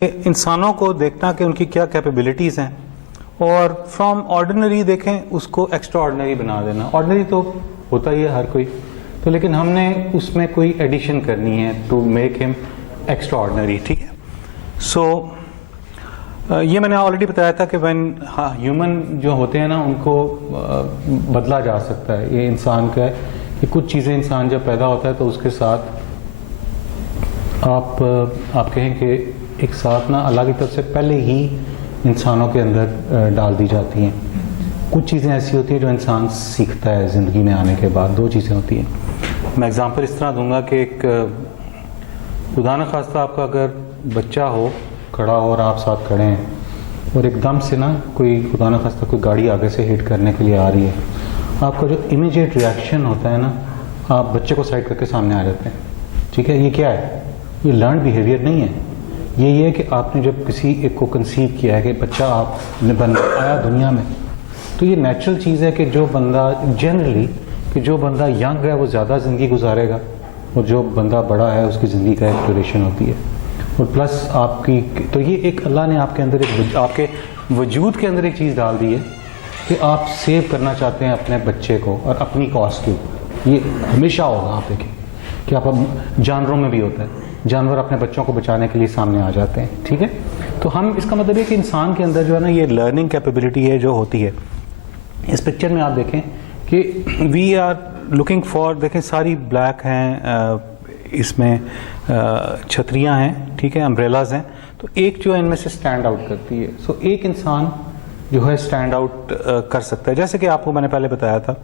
انسانوں کو دیکھنا کہ ان کی کیا کیپیبلٹیز ہیں اور فرام آرڈینری دیکھیں اس کو ایکسٹرا آرڈینری بنا دینا. آرڈینری تو ہوتا ہی ہے ہر کوئی, تو لیکن ہم نے اس میں کوئی ایڈیشن کرنی ہے ٹو میک ہم ایکسٹرا آرڈینری. ٹھیک ہے, سو یہ میں نے آلریڈی بتایا تھا کہ وین ہیومن جو ہوتے ہیں نا ان کو بدلا جا سکتا ہے. یہ انسان کا ہے کہ کچھ چیزیں انسان جب پیدا ہوتا ہے تو اس کے ساتھ آپ کہیں کہ ایک ساتھ نا اللہ کی طرف سے پہلے ہی انسانوں کے اندر ڈال دی جاتی ہیں. کچھ چیزیں ایسی ہوتی ہیں جو انسان سیکھتا ہے زندگی میں آنے کے بعد. دو چیزیں ہوتی ہیں. میں اگزامپل اس طرح دوں گا کہ ایک خدا نہ خواستہ آپ کا اگر بچہ ہو کھڑا ہو اور آپ ساتھ کھڑے ہیں اور ایک دم سے نا کوئی خدا نہ خواستہ کوئی گاڑی آگے سے ہٹ کرنے کے لیے آ رہی ہے, آپ کا جو امیجیٹ ریئیکشن ہوتا ہے نا, آپ بچے کو سائڈ کر کے سامنے آ جاتے ہیں. ٹھیک ہے, یہ کیا ہے؟ یہ لرنڈ بیہیویئر نہیں ہے. یہ ہے کہ آپ نے جب کسی ایک کو کنسیو کیا ہے کہ بچہ آپ نے بن آیا دنیا میں, تو یہ نیچرل چیز ہے کہ جو بندہ جنرلی کہ جو بندہ ینگ ہے وہ زیادہ زندگی گزارے گا اور جو بندہ بڑا ہے اس کی زندگی کا ایک ڈیوریشن ہوتی ہے. اور پلس آپ کی تو یہ ایک اللہ نے آپ کے اندر ایک آپ کے وجود کے اندر ایک چیز ڈال دی ہے کہ آپ سیو کرنا چاہتے ہیں اپنے بچے کو اور اپنی کاسٹ کے اوپر. یہ ہمیشہ ہوگا. آپ دیکھیں کہ آپ جانوروں میں بھی ہوتا ہے, جانور اپنے بچوں کو بچانے کے لیے سامنے آ جاتے ہیں. ٹھیک ہے, تو ہم اس کا مطلب ہے کہ انسان کے اندر جو ہے نا یہ لرننگ کیپیبلٹی ہے جو ہوتی ہے. اس پکچر میں آپ دیکھیں کہ وی آر لوکنگ فار, دیکھیں ساری بلیک ہیں, اس میں چھتریاں ہیں, ٹھیک ہے, امبریلاز ہیں, تو ایک جو ہے ان میں سے اسٹینڈ آؤٹ کرتی ہے. سو ایک انسان جو ہے اسٹینڈ آؤٹ کر سکتا ہے. جیسے کہ آپ کو میں نے پہلے بتایا تھا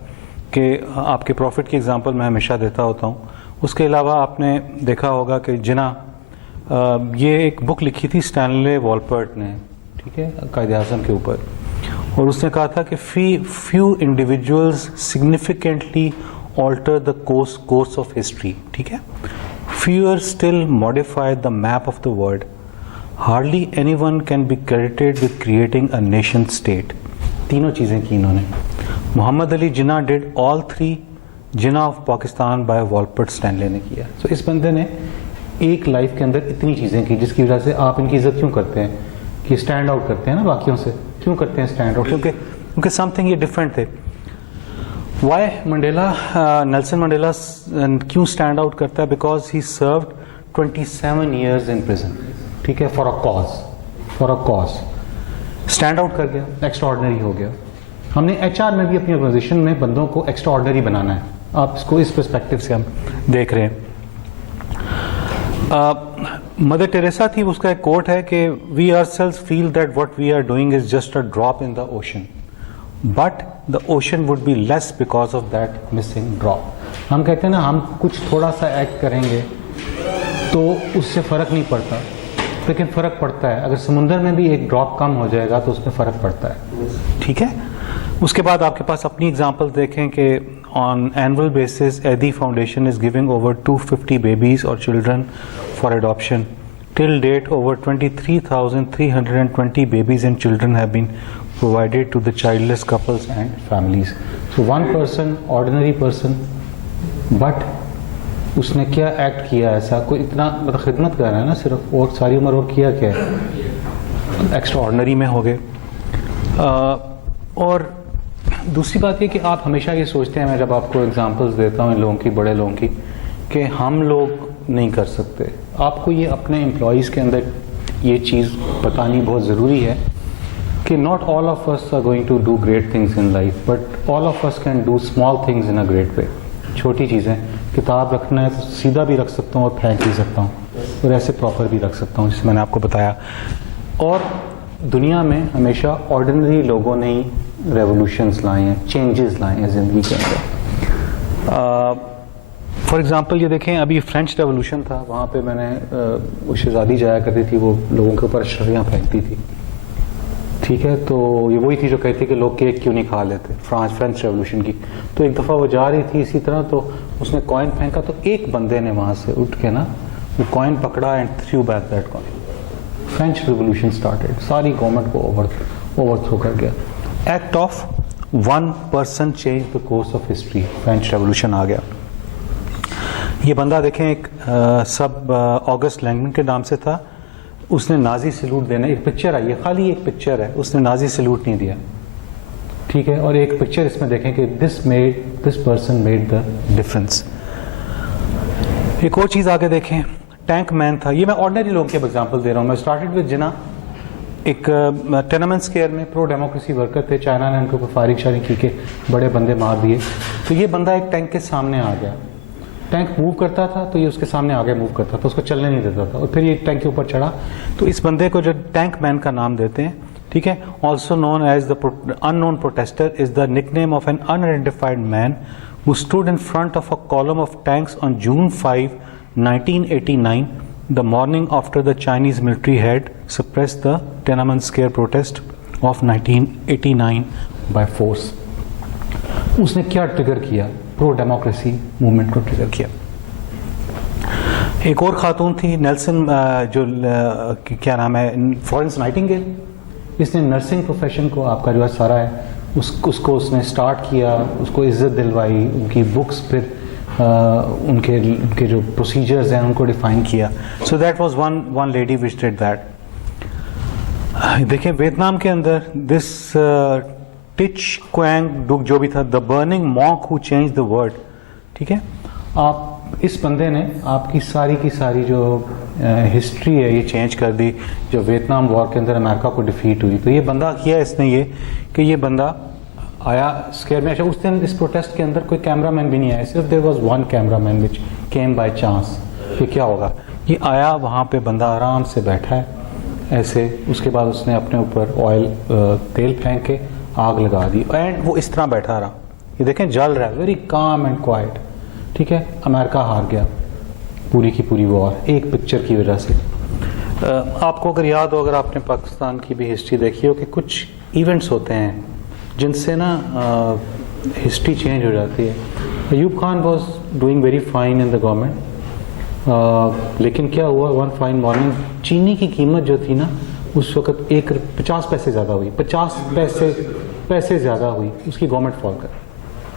کہ آپ کے پروفٹ کی اگزامپل میں ہمیشہ دیتا ہوتا ہوں. اس کے علاوہ آپ نے دیکھا ہوگا کہ جنا یہ ایک بک لکھی تھی اسٹینلے والپرٹ نے, ٹھیک ہے, قائد اعظم کے اوپر, اور اس نے کہا تھا کہ few individuals significantly alter the course of history. ٹھیک ہے, fewer still modify the map of the world, hardly anyone can be credited with creating a nation state. تینوں چیزیں کی انہوں نے. Muhammad Ali Jinnah did all three. Jinnah of Pakistan by Wolpert Stanley نے کیا. سو اس بندے نے ایک لائف کے اندر اتنی چیزیں کی جس کی وجہ سے آپ ان کی عزت کیوں کرتے ہیں کہ اسٹینڈ آؤٹ کرتے ہیں نا باقیوں سے. کیوں کرتے ہیں اسٹینڈ آؤٹ؟ کیونکہ سم تھنگ یہ ڈفرینٹ تھے. وائی منڈیلا, نیلسن منڈیلا کیوں اسٹینڈ آؤٹ کرتا ہے؟ Because he served 27 years in prison. ٹھیک ہے, for a cause stand out کر گیا, ایکسٹرا آرڈنری ہو گیا. ہم نے ایچ آر میں بھی اپنی آرگنائزیشن میں بندوں کو ایکسٹرا آرڈنری بنانا ہے. آپ اس کو اس پرسپیکٹو سے ہم دیکھ رہے ہیں. مدر ٹیریسا تھی, اس کا ایک کوٹ ہے کہ we are selves feel that what we are doing is just a drop in the ocean, but the ocean would be less because of that missing drop. ہم کہتے ہیں نا ہم کچھ تھوڑا سا ایکٹ کریں گے تو اس سے فرق نہیں پڑتا, لیکن فرق پڑتا ہے. اگر سمندر میں بھی ایک ڈراپ کم ہو جائے گا تو اس میں فرق پڑتا ہے. ٹھیک ہے, اس کے بعد آپ کے پاس اپنی اگزامپل دیکھیں کہ on annual basis Edhi foundation is giving over 250 babies اور children for adoption. Till date over 23,320 babies and children have been provided to the childless couples and families. So one person, ordinary person, but اس نے کیا act کیا ایسا, کوئی اتنا مطلب خدمت کر رہا ہے نا صرف, اور ساری عمر اور کیا کیا ہے, ایکسٹرا آرڈنری میں ہو گئے. اور دوسری بات یہ کہ آپ ہمیشہ یہ سوچتے ہیں, میں جب آپ کو ایگزامپلس دیتا ہوں ان لوگوں کی, بڑے لوگوں کی, کہ ہم لوگ نہیں کر سکتے. آپ کو یہ اپنے امپلائیز کے اندر یہ چیز بتانی بہت ضروری ہے کہ not all of us are going to do great things in life, but all of us can do small things in a great way. چھوٹی چیزیں, کتاب رکھنا ہے تو سیدھا بھی رکھ سکتا ہوں اور پھینک بھی سکتا ہوں, اور ایسے پراپر بھی رکھ سکتا ہوں جس میں نے آپ کو بتایا. اور دنیا میں ہمیشہ آرڈنری لوگوں نے ہی ریولوشنز لائے ہیں, چینجز لائے ہیں زندگی کے اندر. فار ایگزامپل یہ دیکھیں, ابھی فرینچ ریولوشن تھا, وہاں پہ میں نے وہ شہزادی جایا کرتی تھی, وہ لوگوں کے اوپر اشرفیاں پھینکتی تھی. ٹھیک ہے, تو یہ وہی تھی جو کہتی کہ لوگ کیک کیوں نہیں کھا لیتے, فرینچ ریولوشن کی. تو ایک دفعہ وہ جا رہی تھی اسی طرح, تو اس نے کوائن پھینکا, تو ایک بندے نے وہاں سے اٹھ کے نا وہ کوائن پکڑا and threw back that coin. French revolution started, ساری گورنمنٹ کو اوور تھرو کر گیا. Act of one person change the course of history, French revolution آ گیا. یہ بندہ دیکھیں ایک سب آگسٹ لینگمن کے نام سے تھا, اس نے نازی سلوٹ دینا, ایک پکچر آئی ہے, خالی ایک پکچر ہے, اس نے نازی سلوٹ نہیں دیا, ٹھیک ہے, اور ایک پکچر اس میں دیکھیں کہ this person made the difference. ایک اور چیز آگے دیکھیں, ٹینک مین تھا. یہ میں آرڈنری لوگ کی ایگزامپل دے رہا ہوں. میں اسٹارٹڈ وتھ جنا, ایک ٹینمنٹ اسکیئر میں پرو ڈیموکریسی ورکر تھے, چائنا نے ان کو فائرنگ شائرنگ کی کہ بڑے بندے مار دیے. تو یہ بندہ ایک ٹینک کے سامنے آ گیا, ٹینک موو کرتا تھا تو یہ اس کے سامنے آگے موو کرتا تھا, اس کو چلنے نہیں دیتا تھا, اور پھر یہ ٹینک کے اوپر چڑھا. تو اس بندے کو جو ٹینک مین کا نام دیتے ہیں, ٹھیک ہے, also known as the unknown protester is the nickname of an unidentified man who stood in front of a column of tanks on June 5, 1989, the morning after the Chinese military had suppressed the Tiananmen Square protest of 1989 by force. اس نے کیا trigger کیا؟ پرو democracy movement کو trigger کیا. ایک اور خاتون تھی Nelson, جو کیا نام ہے, فلورنس نائٹنگیل. اس نے نرسنگ پروفیشن کو, آپ کا جو ہے سارا ہے, اس کو اس نے اسٹارٹ کیا, اس کو عزت دلوائی, ان کی بکس, پھر ان کے جو پروسیجرز ہیں ان کو ڈیفائن کیا. So that was one lady which did that. دیکھیں ویتنام کے اندر دس ٹچ کوانگ ڈک جو بھی تھا, the burning monk who change the world, ٹھیک ہے. آپ اس بندے نے آپ کی ساری جو ہسٹری ہے یہ چینج کر دی. جو ویتنام وار کے اندر امریکہ کو ڈیفیٹ ہوئی, تو یہ بندہ کیا اس نے یہ کہ یہ بندہ آیا اسکیئر میں. اچھا, اس دن اس پروٹیسٹ کے اندر کوئی کیمرہ مین بھی نہیں آیا, صرف there was one cameraman which came by chance. یہ کیا ہوگا, یہ آیا وہاں پہ, بندہ آرام سے بیٹھا ہے ایسے, اس کے بعد اس نے اپنے اوپر آئل تیل پھینک کے آگ لگا دی, اینڈ وہ اس طرح بیٹھا رہا. یہ دیکھیں جل رہا ہے, ویری کام اینڈ کوائٹ, ٹھیک ہے. امریکہ ہار گیا پوری کی پوری وار ایک پکچر کی وجہ سے. آپ کو اگر یاد ہو, اگر آپ نے پاکستان کی بھی ہسٹری دیکھی ہو, کہ کچھ ایونٹس ہوتے ہیں جن سے نا ہسٹری چینج ہو جاتی ہے. Ayub Khan was doing very fine in the government, لیکن کیا ہوا, ون فائن مارننگ چینی کی قیمت جو تھی نا اس وقت 50 پیسے زیادہ ہوئی, 50 پیسے زیادہ ہوئی, اس کی گورنمنٹ فال کر,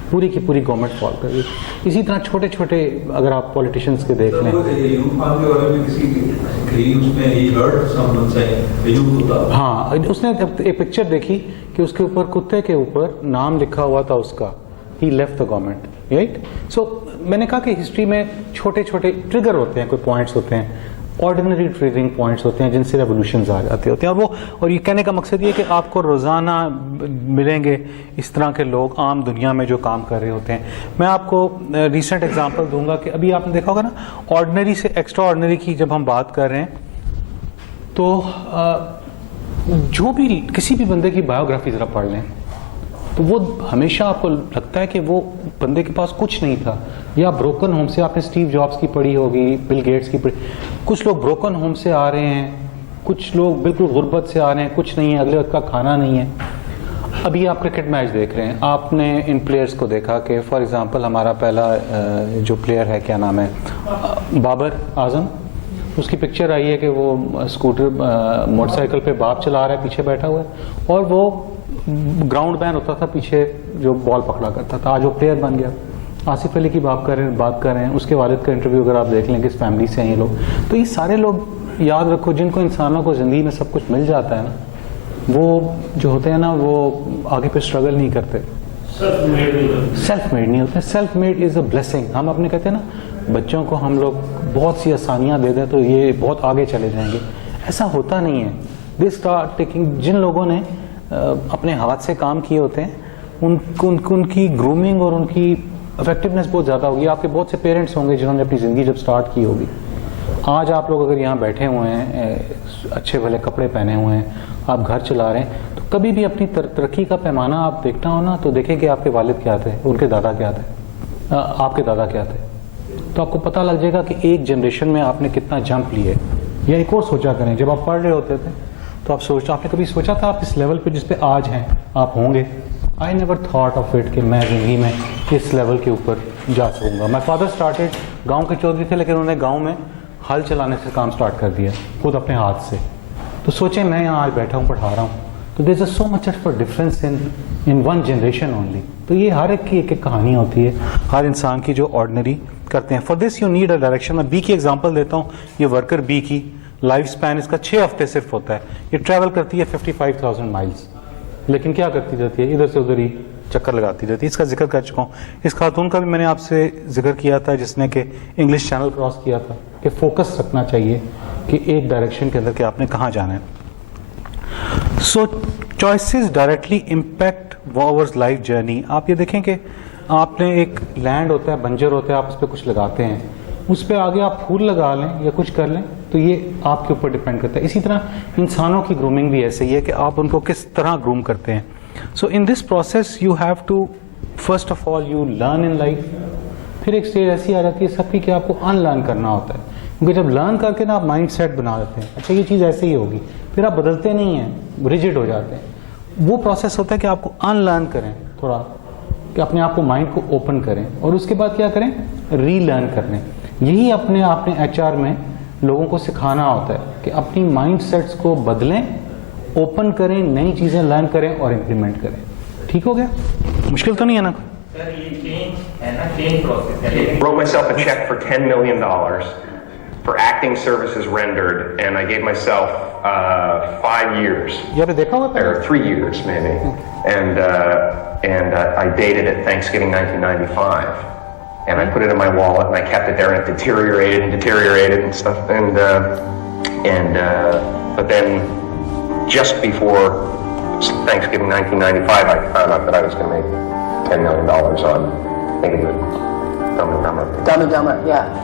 پوری کی پوری گورنمنٹ فال کر گئی. اسی طرح چھوٹے چھوٹے اگر آپ پولیٹیشینس کے دیکھ لیں, ہاں, اس نے ایک پکچر دیکھی کہ اس کے اوپر کتے کے اوپر نام لکھا ہوا تھا اس کا, he left the government, right. So میں نے کہا کہ ہسٹری میں چھوٹے چھوٹے ٹریگر ہوتے ہیں, کوئی پوائنٹس ہوتے ہیں, آرڈینری ٹریگرنگ پوائنٹس ہوتے ہیں جن سے ریولیوشنز آ جاتے ہوتے ہیں. اور یہ کہنے کا مقصد یہ کہ آپ کو روزانہ ملیں گے اس طرح کے لوگ عام دنیا میں جو کام کر رہے ہوتے ہیں. میں آپ کو ریسنٹ ایگزامپل دوں گا کہ ابھی آپ نے دیکھا ہوگا نا, آرڈنری سے ایکسٹرا آرڈنری کی جب ہم بات کر رہے ہیں تو جو بھی کسی بھی بندے کی بایوگرافی ذرا پڑھ لیں تو وہ ہمیشہ آپ کو لگتا ہے کہ وہ بندے کے پاس کچھ نہیں تھا, یا بروکن ہوم سے. آپ نے اسٹیو جابس کی پڑھی ہوگی, بل گیٹس کی پڑھی. کچھ لوگ بروکن ہوم سے آ رہے ہیں, کچھ لوگ بالکل غربت سے آ رہے ہیں, کچھ نہیں ہے, اگلے وقت کا کھانا نہیں ہے. ابھی آپ کرکٹ میچ دیکھ رہے ہیں, آپ نے ان پلیئرز کو دیکھا کہ فار ایگزامپل ہمارا پہلا جو پلیئر ہے, کیا نام ہے, بابر اعظم, اس کی پکچر آئی ہے کہ وہ اسکوٹر موٹر سائیکل پہ باپ چلا رہا ہے, پیچھے بیٹھا ہوا ہے, اور وہ گراؤنڈ مین ہوتا تھا, پیچھے جو بال پکڑا کرتا تھا. آج وہ پلیئر بن گیا. آصف علی کی بات کر رہے ہیں, اس کے والد کا انٹرویو اگر آپ دیکھ لیں کس فیملی سے ہیں یہ لوگ. تو یہ سارے لوگ یاد رکھو, جن کو انسانوں کو زندگی میں سب کچھ مل جاتا ہے نا, وہ جو ہوتے ہیں نا وہ آگے پہ اسٹرگل نہیں کرتے, سیلف میڈ نہیں ہوتے. Self made is a blessing. ہم اپنے کہتے ہیں نا بچوں کو ہم لوگ بہت سی آسانیاں دے دیں تو یہ بہت آگے چلے جائیں گے, ایسا ہوتا نہیں ہے. دے اسٹارٹ ٹیکنگ, جن لوگوں نے اپنے ہاتھ سے کام کیے ہوتے ہیں ان کی گرومنگ اور ان کی افیکٹونیس بہت زیادہ ہوگی. آپ کے بہت سے پیرنٹس ہوں گے جنہوں نے اپنی زندگی جب سٹارٹ کی ہوگی. آج آپ لوگ اگر یہاں بیٹھے ہوئے ہیں, اچھے بھلے کپڑے پہنے ہوئے ہیں, آپ گھر چلا رہے ہیں, تو کبھی بھی اپنی ترقی کا پیمانہ آپ دیکھنا ہو نا, تو دیکھیں کہ آپ کے والد کیا تھے, ان کے دادا کیا تھے, آپ کے دادا کیا تھے, تو آپ کو پتہ لگ جائے گا کہ ایک جنریشن میں آپ نے کتنا جمپ لیے. یا ایک اور سوچا کریں, جب آپ پڑھ رہے ہوتے تھے تو آپ نے کبھی سوچا تھا آپ اس لیول پہ جس پہ آج ہیں آپ ہوں گے؟ I never thought of it کہ میں زندگی میں اس لیول کے اوپر جا سکوں گا. مائی فادر اسٹارٹیڈ, گاؤں کے چودھری تھے لیکن انہوں نے گاؤں میں ہل چلانے سے کام اسٹارٹ کر دیا خود اپنے ہاتھ سے. تو سوچیں میں یہاں آج بیٹھا ہوں, پڑھا رہا ہوں, تو there is so much for difference in one generation only. تو یہ ہر ایک کی ایک ایک کہانی ہوتی ہے ہر انسان کی جو آرڈنری کرتے ہیں. For this you need a direction. میں بی کی ایگزامپل دیتا ہوں, یہ ورکر بی کی लाइफ स्पैन इसका 6 हफ्ते सिर्फ होता है। ये ट्रैवल करती है 55,000 माइल्स, लेकिन क्या करती रहती है, इधर से उधर ही चक्कर लगाती रहती है। इसका जिक्र कर चुका हूँ। इस खातून का भी मैंने आपसे जिक्र किया था जिसने कि इंग्लिश चैनल क्रॉस किया था, कि फोकस रखना चाहिए कि एक डायरेक्शन के अंदर कि आपने कहाँ जाना है। So choices directly impact ours life journey. आप ये देखें कि आपने एक लैंड होता है, बंजर होता है, आप उस पर कुछ लगाते हैं, उस पर आगे आप फूल लगा लें या कुछ कर लें तो ये आपके ऊपर डिपेंड करता है। इसी तरह इंसानों की ग्रूमिंग भी ऐसे ही है कि आप उनको किस तरह ग्रूम करते हैं। So in this process you have to first of all you learn in life. फिर एक स्टेज ऐसी आ जाती है सबकी कि आपको अनलर्न करना होता है, क्योंकि जब लर्न करके ना आप माइंड सेट बना लेते हैं, अच्छा ये चीज़ ऐसे ही होगी, फिर आप बदलते नहीं हैं, रिजिड हो जाते हैं। वो प्रोसेस होता है कि आपको अनलर्न करें थोड़ा, कि अपने आप को माइंड को ओपन करें और उसके बाद क्या करें, रीलर्न करने। यही अपने HR में लोगों को सिखाना होता है कि अपनी माइंड सेट्स को बदलें, ओपन करें, नई चीज़ें लर्न करें और इम्प्लीमेंट करें। ठीक हो गया? मुश्किल तो नहीं है ना? Wrote myself a check for $10 million for acting services rendered, and I gave myself 5 years. You have देखा हुआ or 3 years maybe, and I dated it Thanksgiving 1995, and I put it in my wallet and I kept it there, and it deteriorated and stuff, and but then just before Thanksgiving 1995, I found out that I was going to make $10 million on, I think it was Dumb and Dumber. Dumb and Dumber, yeah.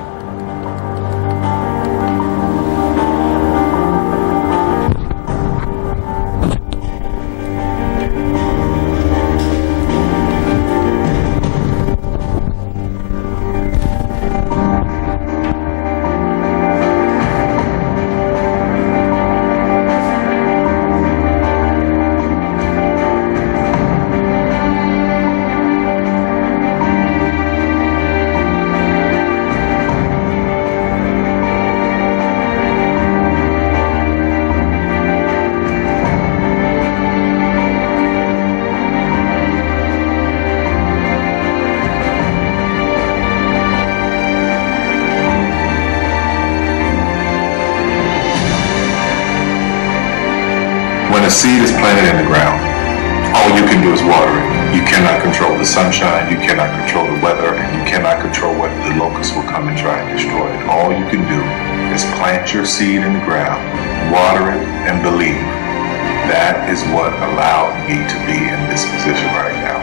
When a seed is planted in the ground, all you can do is water it. You cannot control the sunshine, you cannot control the weather, and you cannot control what the locusts will come and try and destroy it. All you can do is plant your seed in the ground, water it, and believe. That is what allowed me to be in this position right now.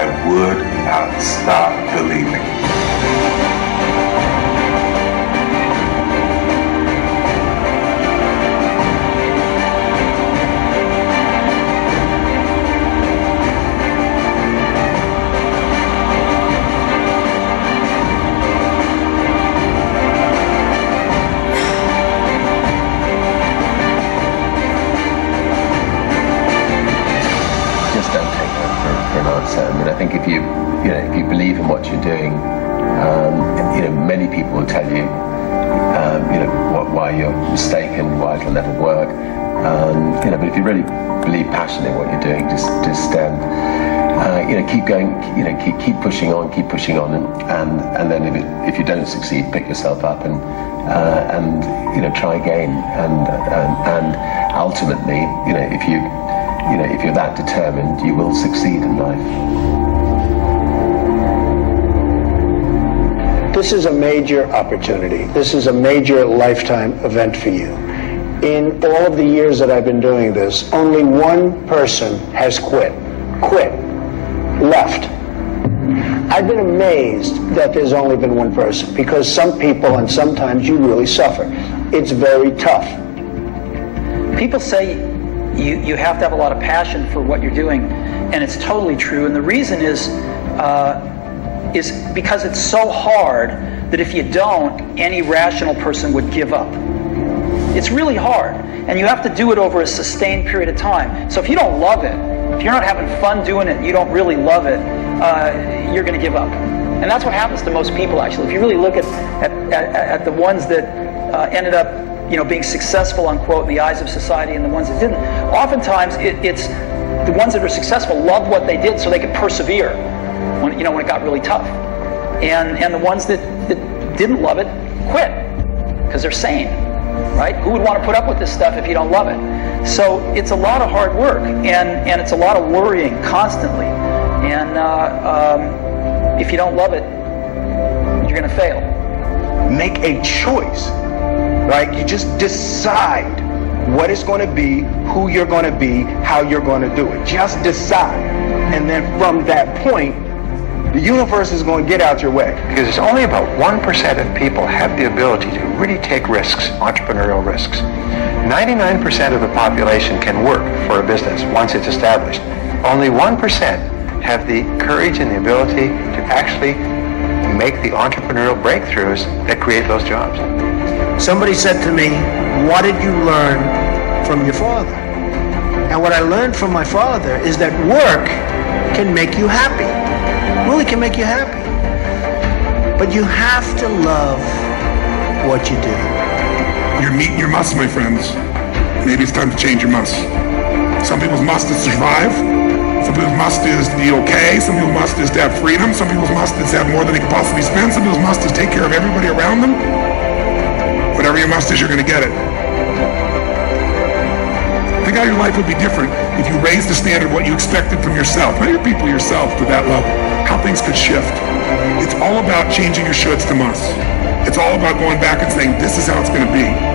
I would not stop believing. I think if you believe in what you're doing, many people will tell you, why you're mistaken, why it'll never work. But if you really believe passionately in what you're doing, just keep going, keep pushing on, and then if you don't succeed, pick yourself up and try again, and ultimately, if you're that determined, you will succeed in life. This is a major opportunity. This is a major lifetime event for you. In all of the years that I've been doing this, only one person has quit, left. I've been amazed that there's only been one person, because some people, and sometimes you really suffer. It's very tough. People say you have to have a lot of passion for what you're doing, and it's totally true. And the reason is because it's so hard that if you don't, any rational person would give up. It's really hard, and you have to do it over a sustained period of time. So if you don't love it, if you're not having fun doing it, you don't really love it, you're going to give up. And that's what happens to most people, actually. If you really look at the ones that ended up being successful, unquote, in the eyes of society, and the ones that didn't, oftentimes it's the ones that are successful loved what they did so they could persevere when it got really tough. And the ones that didn't love it quit because they're sane. right? Who would want to put up with this stuff if you don't love it? So it's a lot of hard work, and it's a lot of worrying constantly. And if you don't love it, you're going to fail. Make a choice, right? You just decide what it's going to be, who you're going to be, how you're going to do it. Just decide. And then from that point, the universe is going to get out your way. Because it's only about 1% of people have the ability to really take risks, entrepreneurial risks. 99% of the population can work for a business once it's established. Only 1% have the courage and the ability to actually make the entrepreneurial breakthroughs that create those jobs. Somebody said to me, what did you learn from your father? And what I learned from my father is that work can make you happy. Really can make you happy. But you have to love what you do. You're meeting your must, my friends. Maybe it's time to change your must. Some people's must is to survive. Some people's must is to be okay. Some people's must is to have freedom. Some people's must is to have more than they can possibly spend. Some people's must is to take care of everybody around them. Whatever your must is, you're going to get it. Think how your life would be different if you raised the standard of what you expected from yourself, not your people, yourself, to that level. How things could shift. It's all about changing your shoulds to musts. It's all about going back and saying, this is how it's going to be.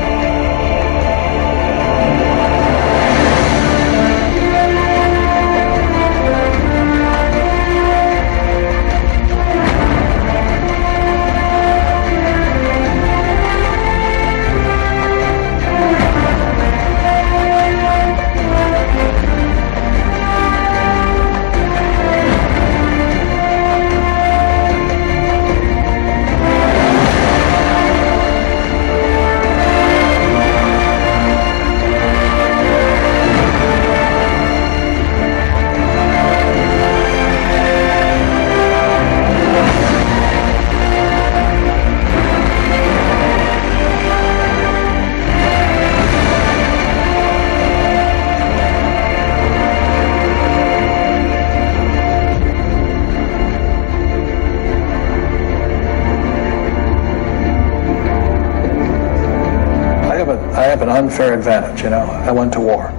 I have an unfair advantage, you know. I went to war.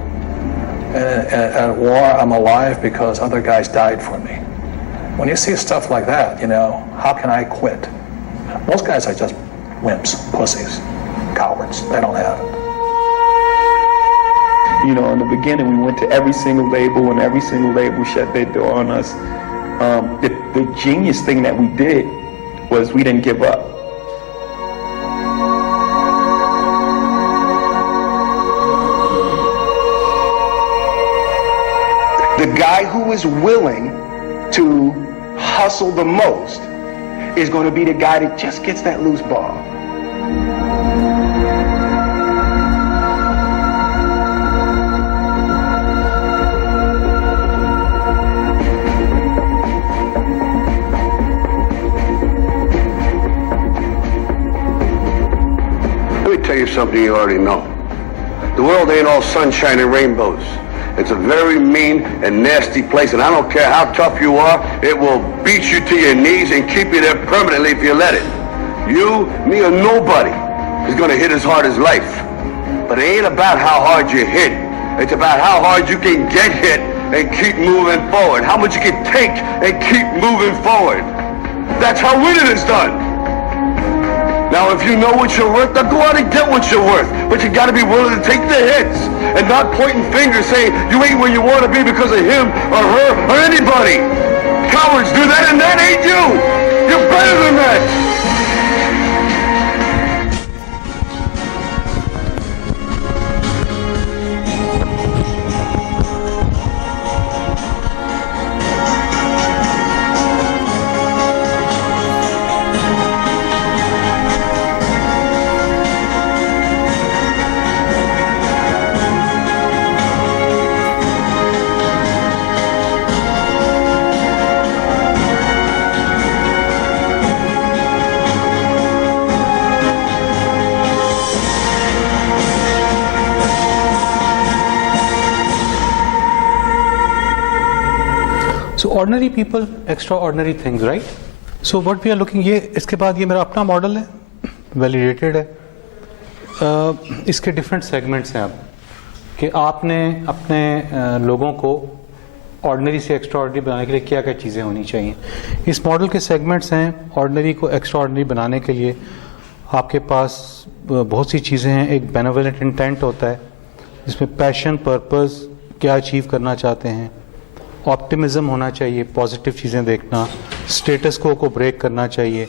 And at war, I'm alive because other guys died for me. When you see stuff like that, you know, how can I quit? Most guys are just wimps, pussies, cowards. They don't have it. You know, in the beginning, we went to every single label, and every single label shut their door on us. The genius thing that we did was we didn't give up. The guy who is willing to hustle the most is going to be the guy that just gets that loose ball. Let me tell you something you already know. The world ain't all sunshine and rainbows. It's a very mean and nasty place, and I don't care how tough you are, it will beat you to your knees and keep you there permanently if you let it. You, me, or nobody is going to hit as hard as life. But it ain't about how hard you hit. It's about how hard you can get hit and keep moving forward. How much you can take and keep moving forward. That's how winning is done. Now, if you know what you're worth, now go out and get what you're worth. But you got to be willing to take the hits and not pointing fingers saying you ain't where you want to be because of him or her or anybody. Cowards do that, and that ain't you. You're better than that. So ordinary people, extraordinary things, right? So what we are looking, یہ اس کے بعد یہ میرا اپنا model ہے, validated ہے. اس کے different segments ہیں اب کہ آپ نے اپنے لوگوں کو آرڈنری سے ایکسٹرا آرڈنری بنانے کے لیے کیا کیا چیزیں ہونی چاہیے. اس ماڈل کے سیگمنٹس ہیں. آرڈنری کو ایکسٹرا آرڈنری بنانے کے لیے آپ کے پاس بہت سی چیزیں ہیں. ایک بینیولنٹ انٹینٹ ہوتا ہے جس میں پیشن، پرپز، کیا اچیو کرنا چاہتے ہیں. آپٹیمزم ہونا چاہیے، پازیٹیو چیزیں دیکھنا. اسٹیٹس کو بریک کرنا چاہیے.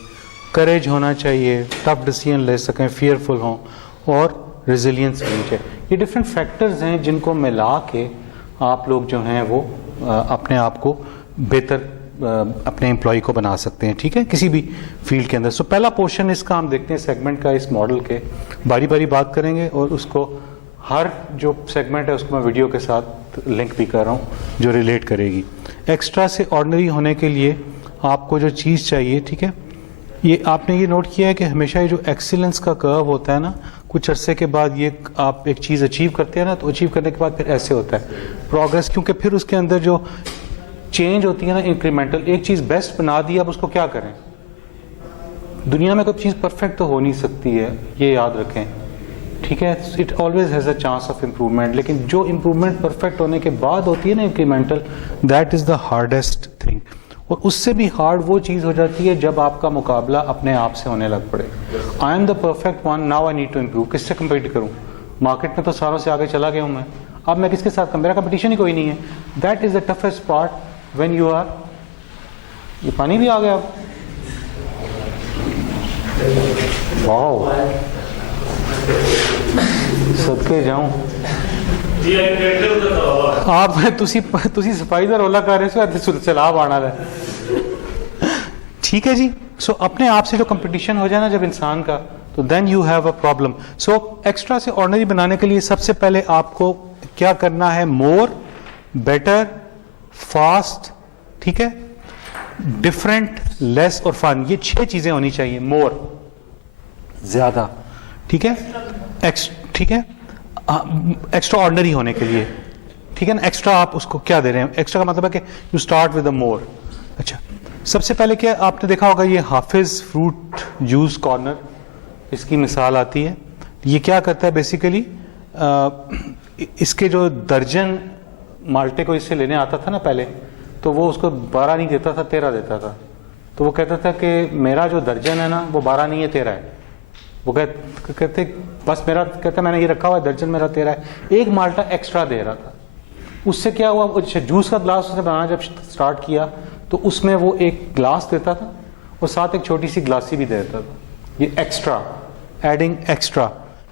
کریج ہونا چاہیے، ٹف ڈیسیژن لے سکیں، فیئرفل ہوں، اور ریزیلینس ہونی چاہیے. یہ ڈفرینٹ فیکٹرز ہیں جن کو ملا کے آپ لوگ جو ہیں وہ اپنے آپ کو بہتر اپنے امپلائی کو بنا سکتے ہیں. ٹھیک ہے، کسی بھی فیلڈ کے اندر. سو پہلا پورشن اس کا ہم دیکھتے ہیں سیگمنٹ کا، اس ماڈل کے باری باری بات کریں گے، اور اس کو ہر جو سیگمنٹ ہے اس کو میں ویڈیو کے ساتھ لنک بھی کر رہا ہوں جو ریلیٹ کرے گی. ایکسٹرا سے آرڈنری ہونے کے لیے آپ کو جو چیز چاہیے، ٹھیک ہے، یہ آپ نے یہ نوٹ کیا ہے کہ ہمیشہ یہ جو ایکسیلنس کا کرو ہوتا ہے نا، کچھ عرصے کے بعد یہ آپ ایک چیز اچیو کرتے ہیں نا، تو اچیو کرنے کے بعد پھر ایسے ہوتا ہے پروگرس، کیونکہ پھر اس کے اندر جو چینج ہوتی ہے نا انکریمنٹل. ایک چیز بیسٹ بنا دی، اب اس کو کیا کریں؟ دنیا میں کوئی چیز پرفیکٹ تو ہو نہیں سکتی ہے، یہ یاد رکھیں. ٹھیک ہے، it always has a chance of improvement, لیکن جو امپروومنٹ پرفیکٹ ہونے کے بعد ہوتی ہے نا incremental, that is the hardest thing. اور اس سے بھی ہارڈ وہ چیز ہو جاتی ہے جب آپ کا مقابلہ اپنے آپ سے ہونے لگ پڑے. I am the perfect one, now I need to improve. کس سے کمپیٹ کروں؟ مارکیٹ میں تو سالوں سے آگے چلا گیا ہوں میں، اب میں کس کے ساتھ، میرا کمپٹیشن ہی کوئی نہیں ہے. That is the toughest part when you are. یہ پانی بھی آ گیا اب. واو، صدقے جاؤں. آپ تسی صفائی دا رولا کر رہے سو سیلاب آنا ہے. ٹھیک ہے جی. سو اپنے آپ سے جو کمپٹیشن ہو جائے نا جب انسان کا، تو then you have a problem. So extra سے آرڈنری بنانے کے لیے سب سے پہلے آپ کو کیا کرنا ہے؟ مور، بیٹر، فاسٹ، ٹھیک ہے، ڈفرینٹ، لیس اور فن. یہ 6 چیزیں ہونی چاہیے. مور، زیادہ، ٹھیک ہے، ٹھیک ہے، ایکسٹرا آرڈنری ہونے کے لیے. ٹھیک ہے نا، ایکسٹرا آپ اس کو کیا دے رہے ہیں؟ ایکسٹرا کا مطلب ہے کہ یو اسٹارٹ ود اے مور. اچھا، سب سے پہلے کیا آپ نے دیکھا ہوگا یہ حافظ فروٹ جوس کارنر، اس کی مثال آتی ہے. یہ کیا کرتا ہے بیسیکلی، اس کے جو درجن مالٹے کو اس سے لینے آتا تھا نا پہلے، تو وہ اس کو 12 نہیں دیتا تھا، 13 دیتا تھا. تو وہ کہتا تھا کہ میرا جو درجن ہے نا وہ 12 نہیں ہے، 13 ہے. وہ کہتے بس میرا، کہتا میں نے یہ رکھا ہوا ہے درجن میرا 13 ہے. ایک مالٹا ایکسٹرا دے رہا تھا. اس سے کیا ہوا، جوس کا گلاس اس نے بنانا جب سٹارٹ کیا تو اس میں وہ ایک گلاس دیتا تھا اور ساتھ ایک چھوٹی سی گلاسی بھی دیتا تھا. یہ ایکسٹرا، ایڈنگ ایکسٹرا.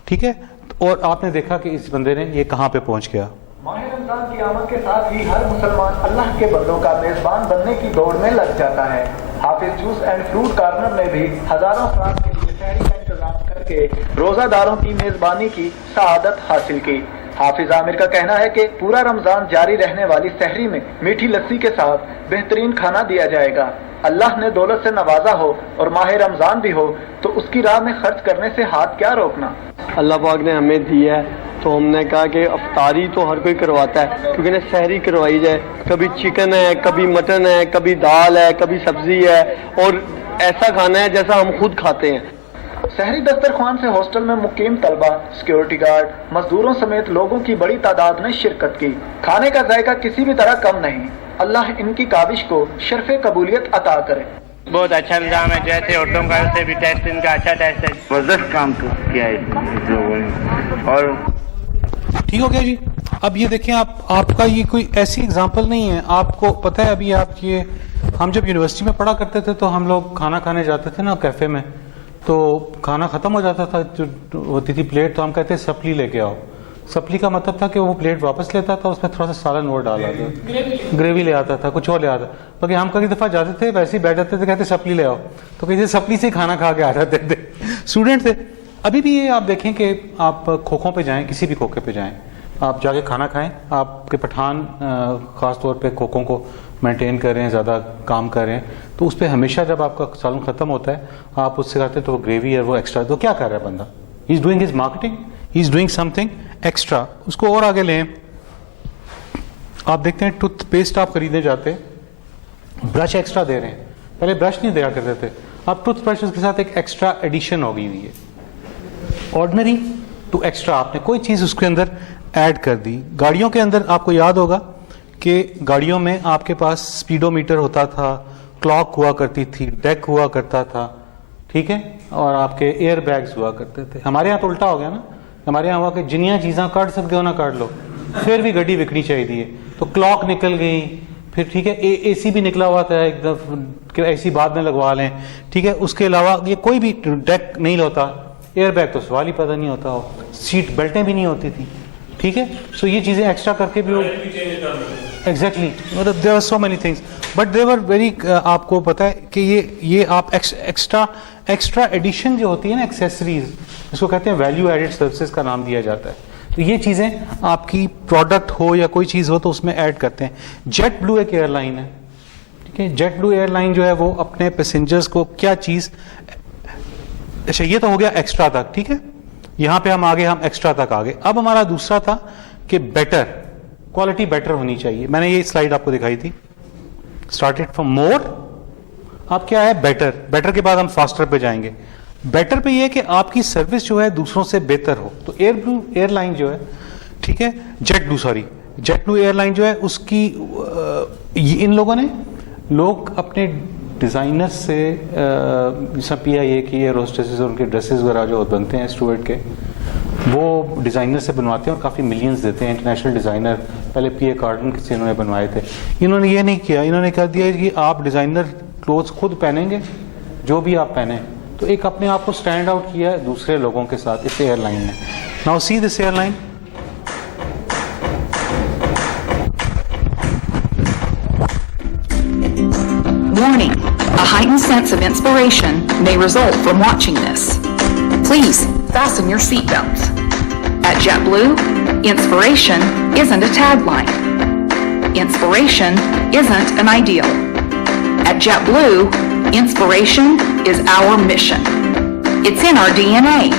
ٹھیک ہے، اور آپ نے دیکھا کہ اس بندے نے یہ کہاں پہ پہنچ گیا. ماہ رمضان کی آمد کے ساتھ ہی ہر مسلمان اللہ کے بندوں کا میزبان بننے کی دوڑ میں لگ جاتا ہے. حافظ جوس اینڈ فروٹ کارنر میں بھی ہزاروں افراد کے لیے سحری کا انتظام کر کے روزہ داروں کی میزبانی کی سعادت حاصل کی. حافظ عامر کا کہنا ہے کہ پورا رمضان جاری رہنے والی سحری میں میٹھی لسی کے ساتھ بہترین کھانا دیا جائے گا. اللہ نے دولت سے نوازا ہو اور ماہ رمضان بھی ہو تو اس کی راہ میں خرچ کرنے سے ہاتھ کیا روکنا. اللہ پاک نے ہمیں دی ہے تو ہم نے کہا کہ افطاری تو ہر کوئی کرواتا ہے، کیونکہ نے سحری کروائی جائے. کبھی چکن ہے، کبھی مٹن ہے، کبھی دال ہے، کبھی سبزی ہے، اور ایسا کھانا ہے جیسا ہم خود کھاتے ہیں. سحری دسترخوان سے ہاسٹل میں مقیم طلبہ، سیکیورٹی گارڈ، مزدوروں سمیت لوگوں کی بڑی تعداد نے شرکت کی. کھانے کا ذائقہ کسی بھی طرح کم نہیں. اللہ ان کی کاوش کو شرف قبولیت عطا کرے. بہت اچھا نظام ہے، جیسے اردو کا سے بھی ٹیسٹ ان کا اچھا ٹیسٹ ہے. زبردست کام کیا ہے اس لوگوں نے. اور ٹھیک ہو گیا جی. اب یہ دیکھیں آپ کا یہ کوئی ایسی اگزامپل نہیں ہے. آپ کو پتہ ہے ابھی آپ یہ، ہم جب یونیورسٹی میں پڑھا کرتے تھے تو ہم لوگ کھانا کھانے جاتے تھے نا کیفے میں، تو کھانا ختم ہو جاتا تھا، جو ہوتی تھی پلیٹ، تو ہم کہتے سپلی لے کے آؤ. سپلی کا مطلب تھا کہ وہ پلیٹ واپس لیتا تھا، اس میں تھوڑا سا سالن اور ڈالا تھا، گریوی لے آتا تھا، کچھ اور لے آتا. باقی ہم کئی دفعہ جاتے تھے ویسے ہی بیٹھ جاتے تھے، کہتے سپلی لے آؤ، تو کہتے سپلی سے کھانا کھا کے آ جاتے تھے. اسٹوڈنٹ تھے. ابھی بھی یہ آپ دیکھیں کہ آپ کھوکھوں پہ جائیں، کسی بھی کھوکھے پہ جائیں، آپ جا کے کھانا کھائیں. آپ کے پٹھان خاص طور پہ کھوکھوں کو مینٹین کر رہے ہیں، زیادہ کام کر رہے ہیں، تو اس پہ ہمیشہ جب آپ کا سالن ختم ہوتا ہے آپ اس سے کہتے ہیں تو وہ گریوی ہے وہ ایکسٹرا. تو کیا کر رہا ہے بندہ؟ He is doing his marketing, he is doing something extra. اس کو اور آگے لیں. آپ دیکھتے ہیں ٹوتھ پیسٹ آپ خریدنے جاتے، برش ایکسٹرا دے رہے ہیں. پہلے برش نہیں دیا کرتے تھے، اب ٹوتھ برش کے ساتھ ایک ایکسٹرا ایڈیشن ہو گئی ہوئی ہے. آرڈنری टू एक्स्ट्रा आपने कोई चीज़ उसके अंदर ऐड कर दी. गाड़ियों के अंदर आपको याद होगा कि गाड़ियों में आपके पास स्पीडोमीटर होता था, क्लॉक हुआ करती थी, डेक हुआ करता था, ठीक है, और आपके एयर बैग्स हुआ करते थे. हमारे यहाँ तो उल्टा हो गया ना. हमारे यहाँ हुआ कि जिन्नियाँ चीज़ां काट सकते हो ना काट लो, फिर भी गड्डी विकनी चाहिए. तो क्लॉक निकल गई, फिर ठीक है एसी भी निकला हुआ था एकदम, एसी बाद में लगवा लें, ठीक है. उसके अलावा ये कोई भी डेक नहीं होता, एयर बैग तो सवाल ही पता नहीं होता हो, सीट बेल्टें भी नहीं होती थी, ठीक है. सो ये चीज़ें एक्स्ट्रा करके भी एग्जैक्टली, मतलब there are so many things but they were very, आपको पता है कि ये आप एक्स्ट्रा एडिशन जो होती है ना, एक्सेसरीज, इसको कहते हैं वैल्यू एडेड सर्विसेज का नाम दिया जाता है. तो ये चीज़ें आपकी प्रोडक्ट हो या कोई चीज़ हो तो उसमें ऐड करते हैं. जेट ब्लू एक एयरलाइन है, ठीक है. जेट ब्लू एयरलाइन जो है वो अपने पैसेंजर्स को क्या चीज़, अच्छा ये तो हो गया एक्स्ट्रा तक, ठीक है. यहाँ पे हम एक्स्ट्रा तक आ गए. अब हमारा दूसरा था कि बेटर क्वालिटी, बेटर होनी चाहिए. मैंने ये स्लाइड आपको दिखाई थी. स्टार्टेड फ्रॉम मोर, अब क्या है बेटर. बेटर के बाद हम फास्टर पे जाएंगे. बेटर पे ये है कि आपकी सर्विस जो है दूसरों से बेहतर हो. तो एयरलाइन जो है, ठीक है, जेट ब्लू एयरलाइन जो है उसकी इन लोगों ने, लोग अपने डिज़ाइनर से, जैसा PIA की एयर होस्टेसेस और उनके ड्रेसेस वगैरह जो बनते हैं स्टूवर्ट के, वो डिज़ाइनर से बनवाते हैं और काफ़ी मिलियंस देते हैं. इंटरनेशनल डिज़ाइनर, पहले PA कार्टन से इन्होंने बनवाए थे. इन्होंने ये नहीं किया, इन्होंने कह दिया कि आप डिज़ाइनर क्लोथ्स खुद पहनेंगे, जो भी आप पहने. तो एक अपने आप को स्टैंड आउट किया है दूसरे लोगों के साथ इस एयरलाइन ने. Now see this airline. Warning: a heightened sense of inspiration may result from watching this. Please fasten your seatbelts. At JetBlue, inspiration isn't a tagline. Inspiration isn't an ideal. At JetBlue, inspiration is our mission. It's in our DNA.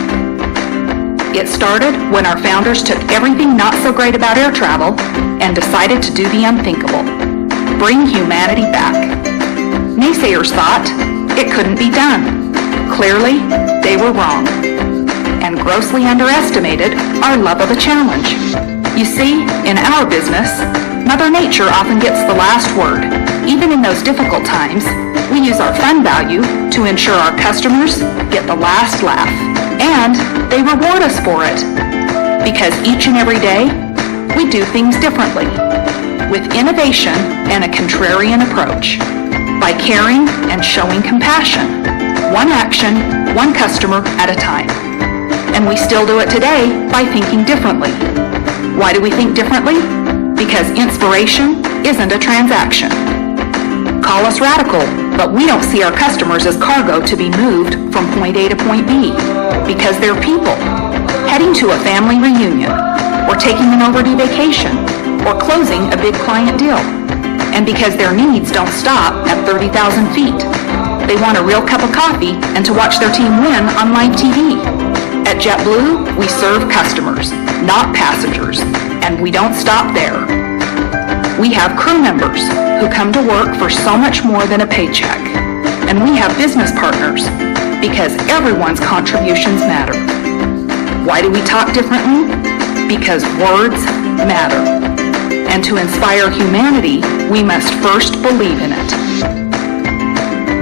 It started when our founders took everything not so great about air travel and decided to do the unthinkable. Bring humanity back. Naysayers thought it couldn't be done. Clearly, they were wrong and grossly underestimated our love of a challenge. You see, in our business, Mother Nature often gets the last word. Even in those difficult times, we use our fun value to ensure our customers get the last laugh, and they reward us for it. Because each and every day, we do things differently, with innovation and a contrarian approach, by caring and showing compassion, one action, one customer at a time. And we still do it today by thinking differently. Why do we think differently? Because inspiration isn't a transaction. Call us radical, but we don't see our customers as cargo to be moved from point A to point B, because they're people heading to a family reunion, or taking an overdue vacation, or closing a big client deal. And because their needs don't stop at 30,000 feet. They want a real cup of coffee and to watch their team win on live TV. At JetBlue, we serve customers, not passengers, and we don't stop there. We have crew members who come to work for so much more than a paycheck. And we have business partners, because everyone's contributions matter. Why do we talk differently? Because words matter. And to inspire humanity, we must first believe in it.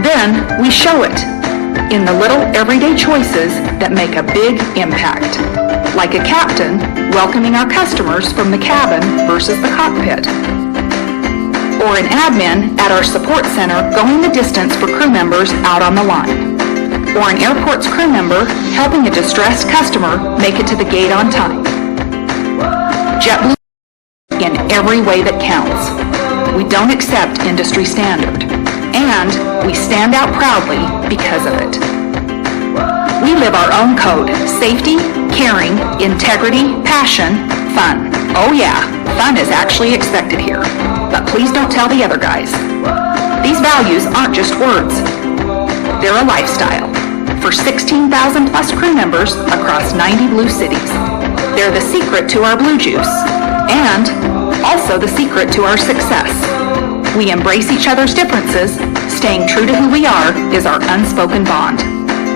Then we show it in the little everyday choices that make a big impact. Like a captain welcoming our customers from the cabin versus the cockpit. Or an admin at our support center going the distance for crew members out on the line. Or an airport's crew member helping a distressed customer make it to the gate on time. JetBlue in every way that counts. We don't accept industry standard. And we stand out proudly because of it. We live our own code: safety, caring, integrity, passion, fun. Oh yeah, fun is actually expected here. But please don't tell the other guys. These values aren't just words. They're a lifestyle for 16,000 plus crew members across 90 blue cities. They're the secret to our blue juice, and also the secret to our success. We embrace each other's differences. Staying true to who we are is our unspoken bond.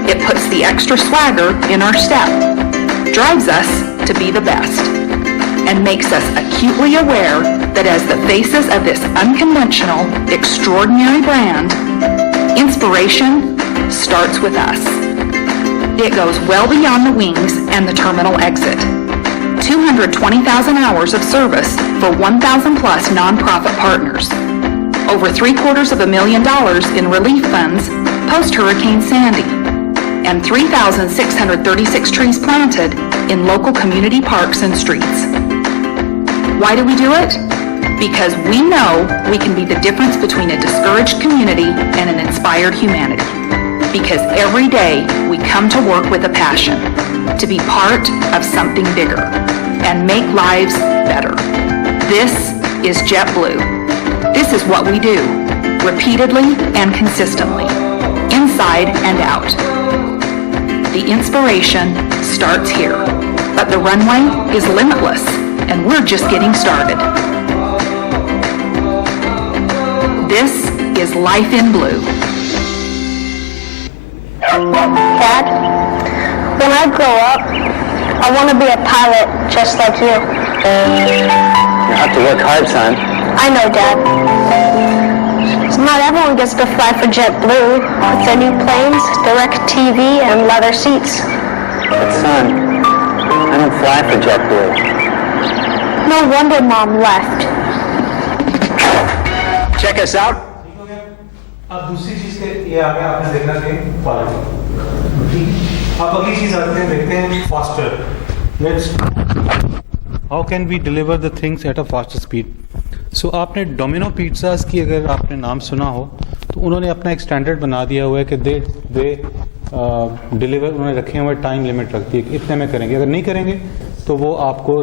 It puts the extra swagger in our step. drives us to be the best and makes us acutely aware that as the faces of this unconventional, extraordinary brand, inspiration starts with us. It goes well beyond the wings and the terminal exit. 220,000 hours of service for 1,000 plus nonprofit partners. Over $750,000 in relief funds post-Hurricane Sandy. And 3,636 trees planted in local community parks and streets. Why do we do it? Because we know we can be the difference between a discouraged community and an inspired humanity. Because every day we come to work with a passion to be part of something bigger and make lives better. This is JetBlue. This is what we do, repeatedly and consistently, inside and out. The inspiration starts here, but the runway is limitless, and we're just getting started. This is Life in Blue. Dad, when I grow up, I want to be a pilot just like you. You have to work hard, son. I know, Dad. Not everyone gets to fly for JetBlue with their new planes, direct TV, and leather seats. But son, I don't fly for JetBlue. No wonder Mom left. Check us out. अब दूसरी चीज के ये आगे आपने देखना कि quality. अब अगली चीज आते हैं, देखते हैं faster. Let's how can we deliver the things at a faster speed. So आपने डोमिनो पिज़्ज़ास की अगर आपने नाम सुना हो तो उन्होंने अपना एक स्टैंडर्ड बना दिया हुआ है कि दे डिलीवर उन्होंने रखे हुए टाइम लिमिट रखती है कि इतने में करेंगे, अगर नहीं करेंगे तो वो आपको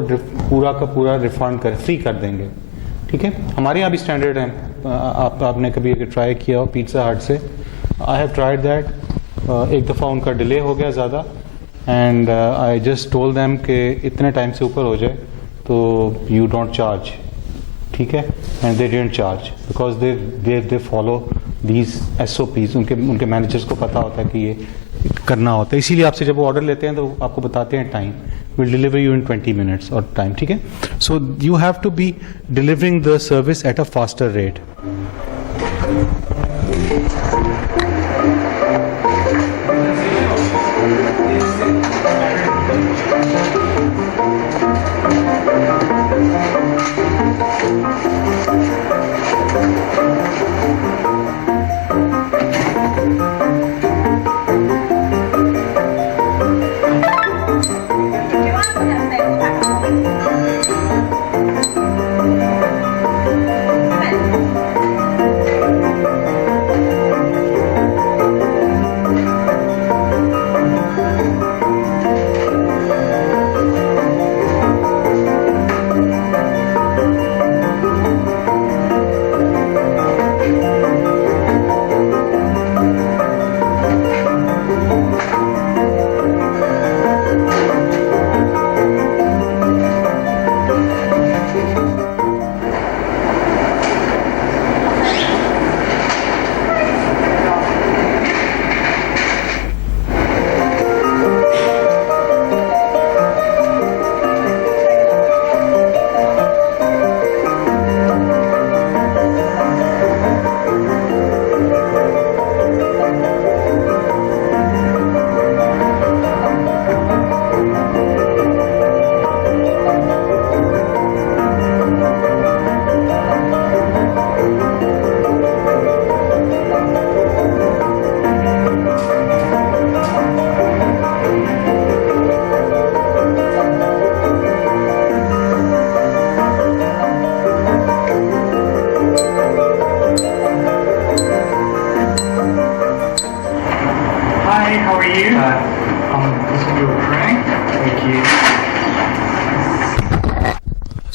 पूरा का पूरा रिफंड फ्री कर देंगे। ठीक है, हमारे यहाँ भी स्टैंडर्ड है। आपने कभी अगर ट्राई किया हो पिज़्ज़ा हट से, आई हैव ट्राइड दैट। एक दफ़ा उनका डिले हो गया ज़्यादा and I just told them कि इतने टाइम से ऊपर हो जाए तो यू डोंट चार्ज। ठीक है, and they didn't charge because they follow these SOPs। उनके मैनेजर्स को पता होता है कि ये करना होता है, इसीलिए आपसे जब वो ऑर्डर लेते हैं तो आपको बताते हैं time, will deliver you in 20 minutes और टाइम। ठीक है, so you have to be delivering the service at a faster rate.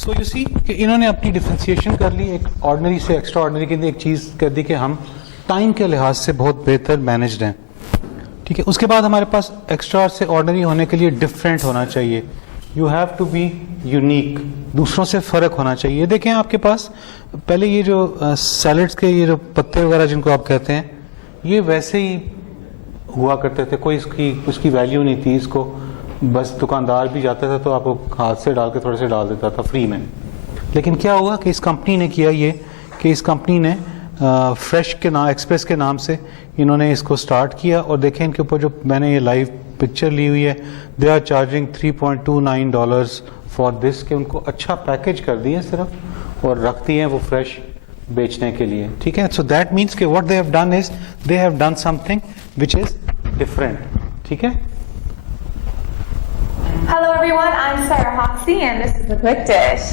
So you see कि इन्होंने अपनी डिफ्रेंशिएशन कर ली, एक ऑर्डिनरी से एक्स्ट्रा ऑर्डिनरी के लिए एक चीज़ कर दी कि हम टाइम के लिहाज से बहुत बेहतर मैनेज्ड हैं। ठीक है, उसके बाद हमारे पास एक्स्ट्रा से ऑर्डिनरी होने के लिए डिफरेंट होना चाहिए। You have to be unique, दूसरों से फ़र्क होना चाहिए। देखें आपके पास पहले ये जो सैलड्स के ये जो पत्ते वगैरह जिनको आप कहते हैं, ये वैसे ही हुआ करते थे, कोई उसकी वैल्यू नहीं थी। इसको بس دکاندار بھی جاتا تھا تو آپ کو ہاتھ سے ڈال کے تھوڑے سے ڈال دیتا تھا فری میں. لیکن کیا ہوا کہ اس کمپنی نے کیا یہ کہ اس کمپنی نے فریش کے نام ایکسپریس کے نام سے انہوں نے اس کو سٹارٹ کیا, اور دیکھیں ان کے اوپر جو میں نے یہ لائیو پکچر لی ہوئی ہے, they are charging $3.29 for this, کہ ان کو اچھا پیکج کر دیے صرف اور رکھتی ہیں وہ فریش بیچنے کے لیے. ٹھیک ہے, سو دیٹ مینس کہ what they have done is they have done some thing which is different. ٹھیک ہے. Hello everyone, I'm Sarah Hoxie and this is the Quick Dish.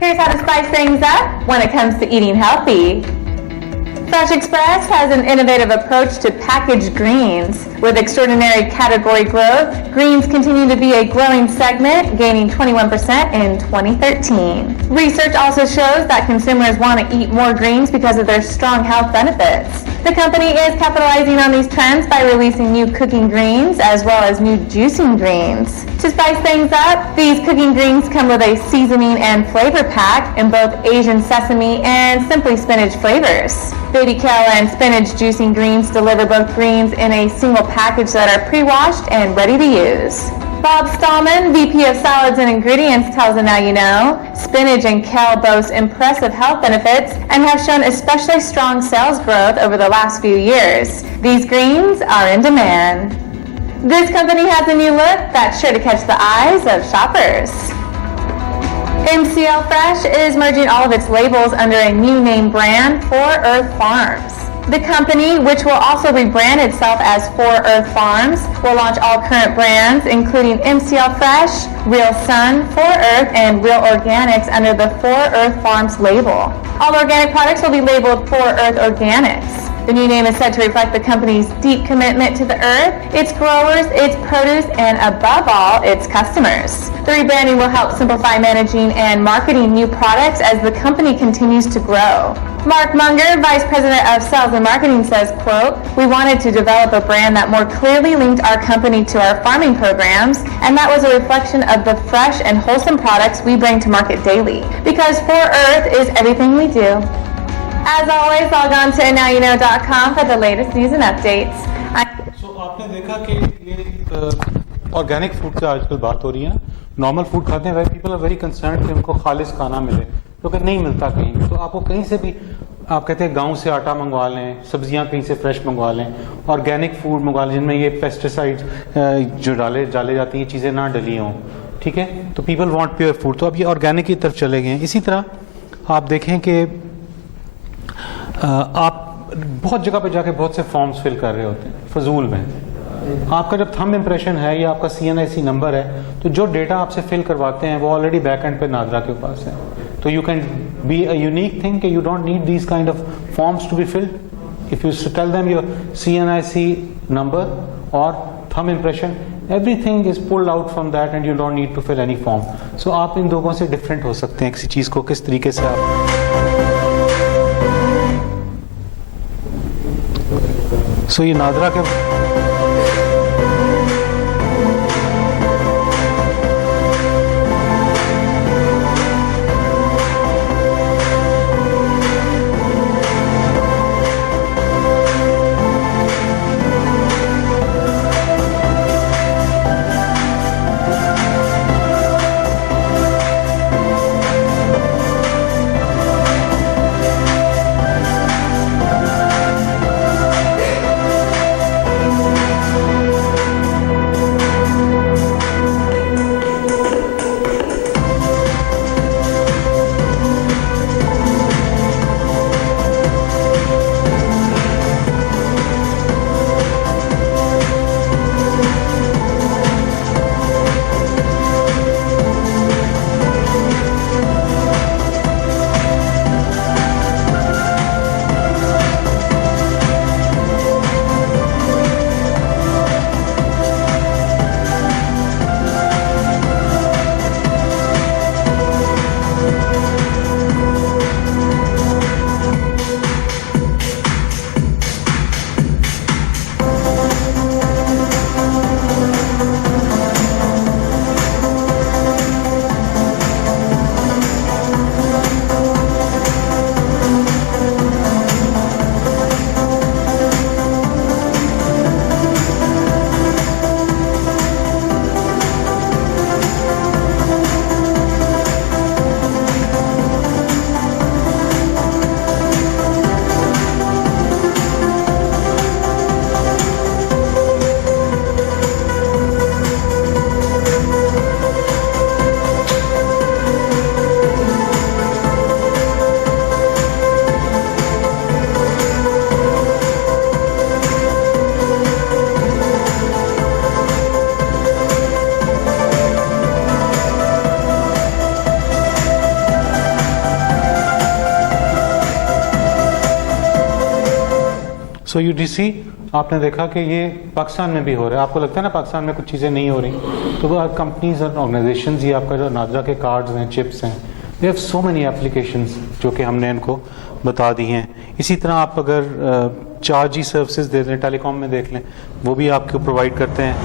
Here's how to spice things up when it comes to eating healthy. Fresh Express has an innovative approach to packaged greens. With extraordinary category growth, greens continue to be a growing segment, gaining 21% in 2013. Research also shows that consumers want to eat more greens because of their strong health benefits. The company is capitalizing on these trends by releasing new cooking greens as well as new juicing greens. To spice things up, these cooking greens come with a seasoning and flavor pack in both Asian sesame and simply spinach flavors. Baby kale and spinach juicing greens deliver both greens in a single package that are pre-washed and ready to use. Bob Stallman, VP of Salads and Ingredients, tells the Now You Know, spinach and kale boast impressive health benefits and have shown especially strong sales growth over the last few years. These greens are in demand. This company has a new look that's sure to catch the eyes of shoppers. MCL Fresh is merging all of its labels under a new name brand, 4Earth Farms. The company, which will also rebrand itself as 4Earth Farms, will launch all current brands, including MCL Fresh, Real Sun, 4Earth, and Real Organics under the 4Earth Farms label. All organic products will be labeled 4Earth Organics. The new name is said to reflect the company's deep commitment to the earth, its growers, its produce, and above all, its customers. The rebranding will help simplify managing and marketing new products as the company continues to grow. Mark Munger, Vice President of Sales and Marketing, says, quote, "We wanted to develop a brand that more clearly linked our company to our farming programs, and that was a reflection of the fresh and wholesome products we bring to market daily, because 4Earth is everything we do." As always, log on to nowyouknow.com for the latest news and updates. So, آپ نے دیکھا کہ یہ organic food سے آج کل بات ہو رہی ہے. نارمل فوڈ کھاتے ہیں, ویسے پیپل آر ویری کنسرنڈ کہ ان کو خالص کھانا ملے, کیونکہ نہیں ملتا کہیں. تو آپ کو کہیں سے بھی آپ کہتے ہیں گاؤں سے آٹا منگوا لیں, سبزیاں کہیں سے فریش منگوا لیں, آرگینک فوڈ منگوا لیں جن میں یہ پیسٹیسائڈ جو ڈالے جاتی ہیں چیزیں نہ ڈلی ہوں. ٹھیک ہے, تو پیپل وانٹ پیور فوڈ, تو اب یہ آرگینک کی طرف چلے گئے ہیں. اسی طرح آپ دیکھیں کہ آپ بہت جگہ پہ جا کے بہت سے فارمز فل کر رہے ہوتے ہیں فضول میں. آپ کا جب تھم امپریشن ہے یا آپ کا CNIC نمبر ہے, تو جو ڈیٹا آپ سے فل کرواتے ہیں وہ آلریڈی بیک اینڈ پہ نادرا کے پاس ہے. تو you can be a unique thing کہ you don't need these kind of forms to be filled. If you tell them your CNIC number اور thumb impression, everything is pulled out from that and you don't need to fill any form. So آپ ان لوگوں سے different ہو سکتے ہیں کسی چیز کو کس طریقے سے آپ. سو یہ نادرا کے सो UDC आपने देखा कि ये पाकिस्तान में भी हो रहा है. आपको लगता है ना पाकिस्तान में कुछ चीज़ें नहीं हो रही, तो वो कंपनीज और ऑर्गेनाइजेशंस, ये आपका जो नादरा के कार्ड्स हैं, चिप्स हैं, they have so many applications जो कि हमने इनको बता दी हैं. इसी तरह आप अगर 4G सर्विसेज दे दें, टेलीकॉम में देख लें, वो भी आपको प्रोवाइड करते हैं.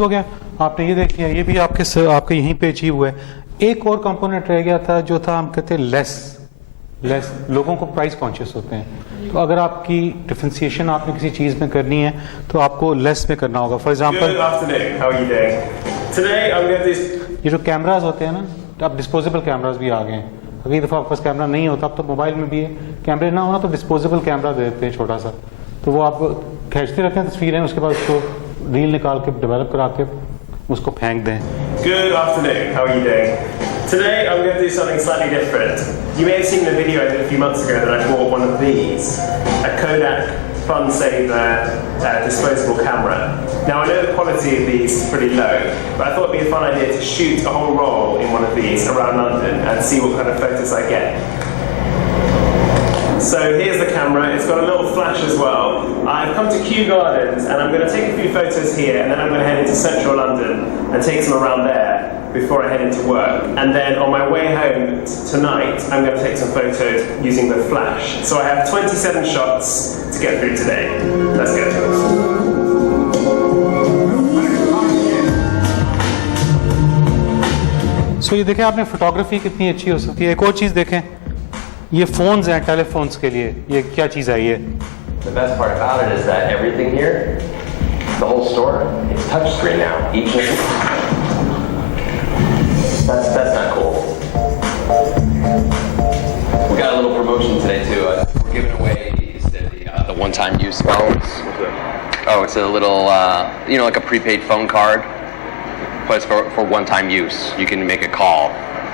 हो गया, आपने ये देख लिया, ये भी आपके यहीं पे अचीव हुआ है. एक और कंपोनेंट रह गया था जो था, हम कहते हैं लेस. लोगों को प्राइस कॉन्शियस होते हैं, तो अगर आपकी डिफरेंशिएशन आपने किसी चीज में करनी है तो आपको लेस में करना होगा. फॉर एग्जांपल, ये जो कैमराज होते हैं ना, अब डिस्पोजेबल कैमराज भी आ गए हैं. अगली दफ़ा आपके पास कैमरा नहीं होता, अब तो मोबाइल में भी है, कैमरे ना होना तो डिस्पोजेबल कैमरा दे देते हैं छोटा सा, तो वो आप खींचते रखें तस्वीरें, उसके बाद उसको रील निकाल के डेवलप करा के उसको फेंक दें. Good afternoon, how are you doing? Today I'm going to do something slightly different. You may have seen the video I did a few months ago that I bought one of these, a Kodak FunSaver disposable camera. Now I know the quality of these is pretty low, but I thought it'd be a fun idea to shoot a whole roll in one of these around London and see what kind of photos I get. So here's the camera, it's got a little flash as well. I've come to Kew Gardens and I'm going to take a few photos here and then I'm going to head into central London and take some around there before I head into work. And then on my way home tonight, I'm going to take some photos using the flash. So I have 27 shots to get through today. Let's go. So ये देखें आपने photography कितनी अच्छी हो सकती है. एक और चीज़ देखें, ये फोन्स हैं, टेलीफोन्स के लिए, ये क्या चीज़ है ये? The best part about it is that everything here, the whole store, it's touchscreen now. Each one. That's not cool. We got a little promotion today too. We're giving away the one-time use phones. Oh, it's a little, like a prepaid phone card, but it's for one-time use. You can make a call.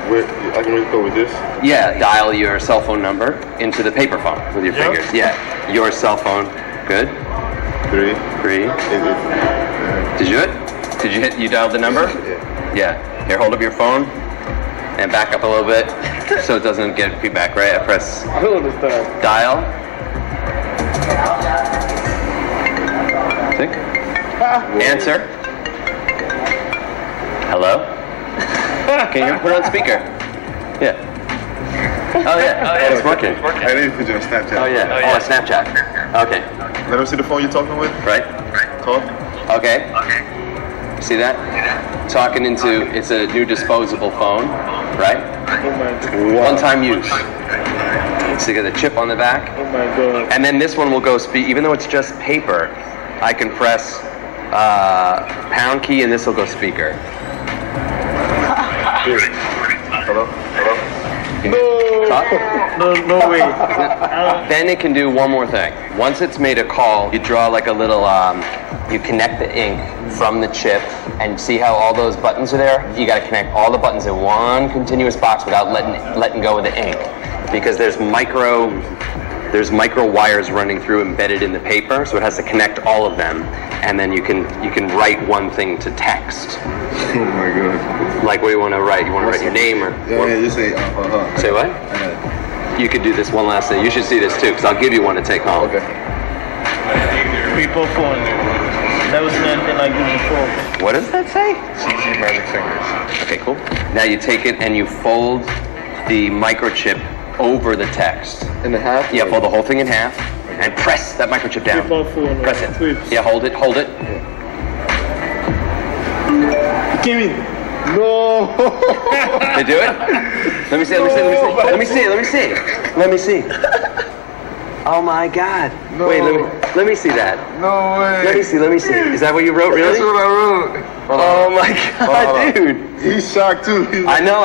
I can really go with this? Yeah, dial your cell phone number into the paper phone with your fingers. Yeah, your cell phone. Good. 3. Did you do it? Did you hit? You dialed the number? Yeah. Here, hold up your phone and back up a little bit so it doesn't get feedback. Right? I press dial. Think. Answer. Hello. Can you put it on speaker? Yeah. Oh yeah, it's working. I need to put you on Snapchat. Oh yeah. Oh, Snapchat. Okay. Let me see the phone you're talking with. Right. Talk. Okay. See that? Talking into, it's a new disposable phone, right? Oh my God. One-time use. So you got the chip on the back. Oh my God. And then this one will go speak. Even though it's just paper, I can press pound key and this will go speaker. Hello? No way. Then it can do one more thing. Once it's made a call, you draw like a little, you connect the ink from the chip and see how all those buttons are there? You gotta connect all the buttons in one continuous box without letting go of the ink. Because there's micro wires running through embedded in the paper, so it has to connect all of them. And then you can write one thing to text. Oh my God. Like what do you want to write? You want to write your name or? Yeah, just say Say what? You could do this one last thing. You should see this too, because I'll give you one to take home. Okay. People phone. Never seen anything like this before. What does that say? CZ Magic Fingers. Okay, cool. Now you take it and you fold the microchip over the text. In the half? Yeah, fold the whole thing in half and press that microchip down. Press it. Yeah, hold it, hold it. Give me. No. They do it? Let me see, let me see. Oh my God. No. Wait, let me see that. No way. Let me see. Is that what you wrote, really? That's what I wrote. Oh my God, dude. He's shocked too. I know,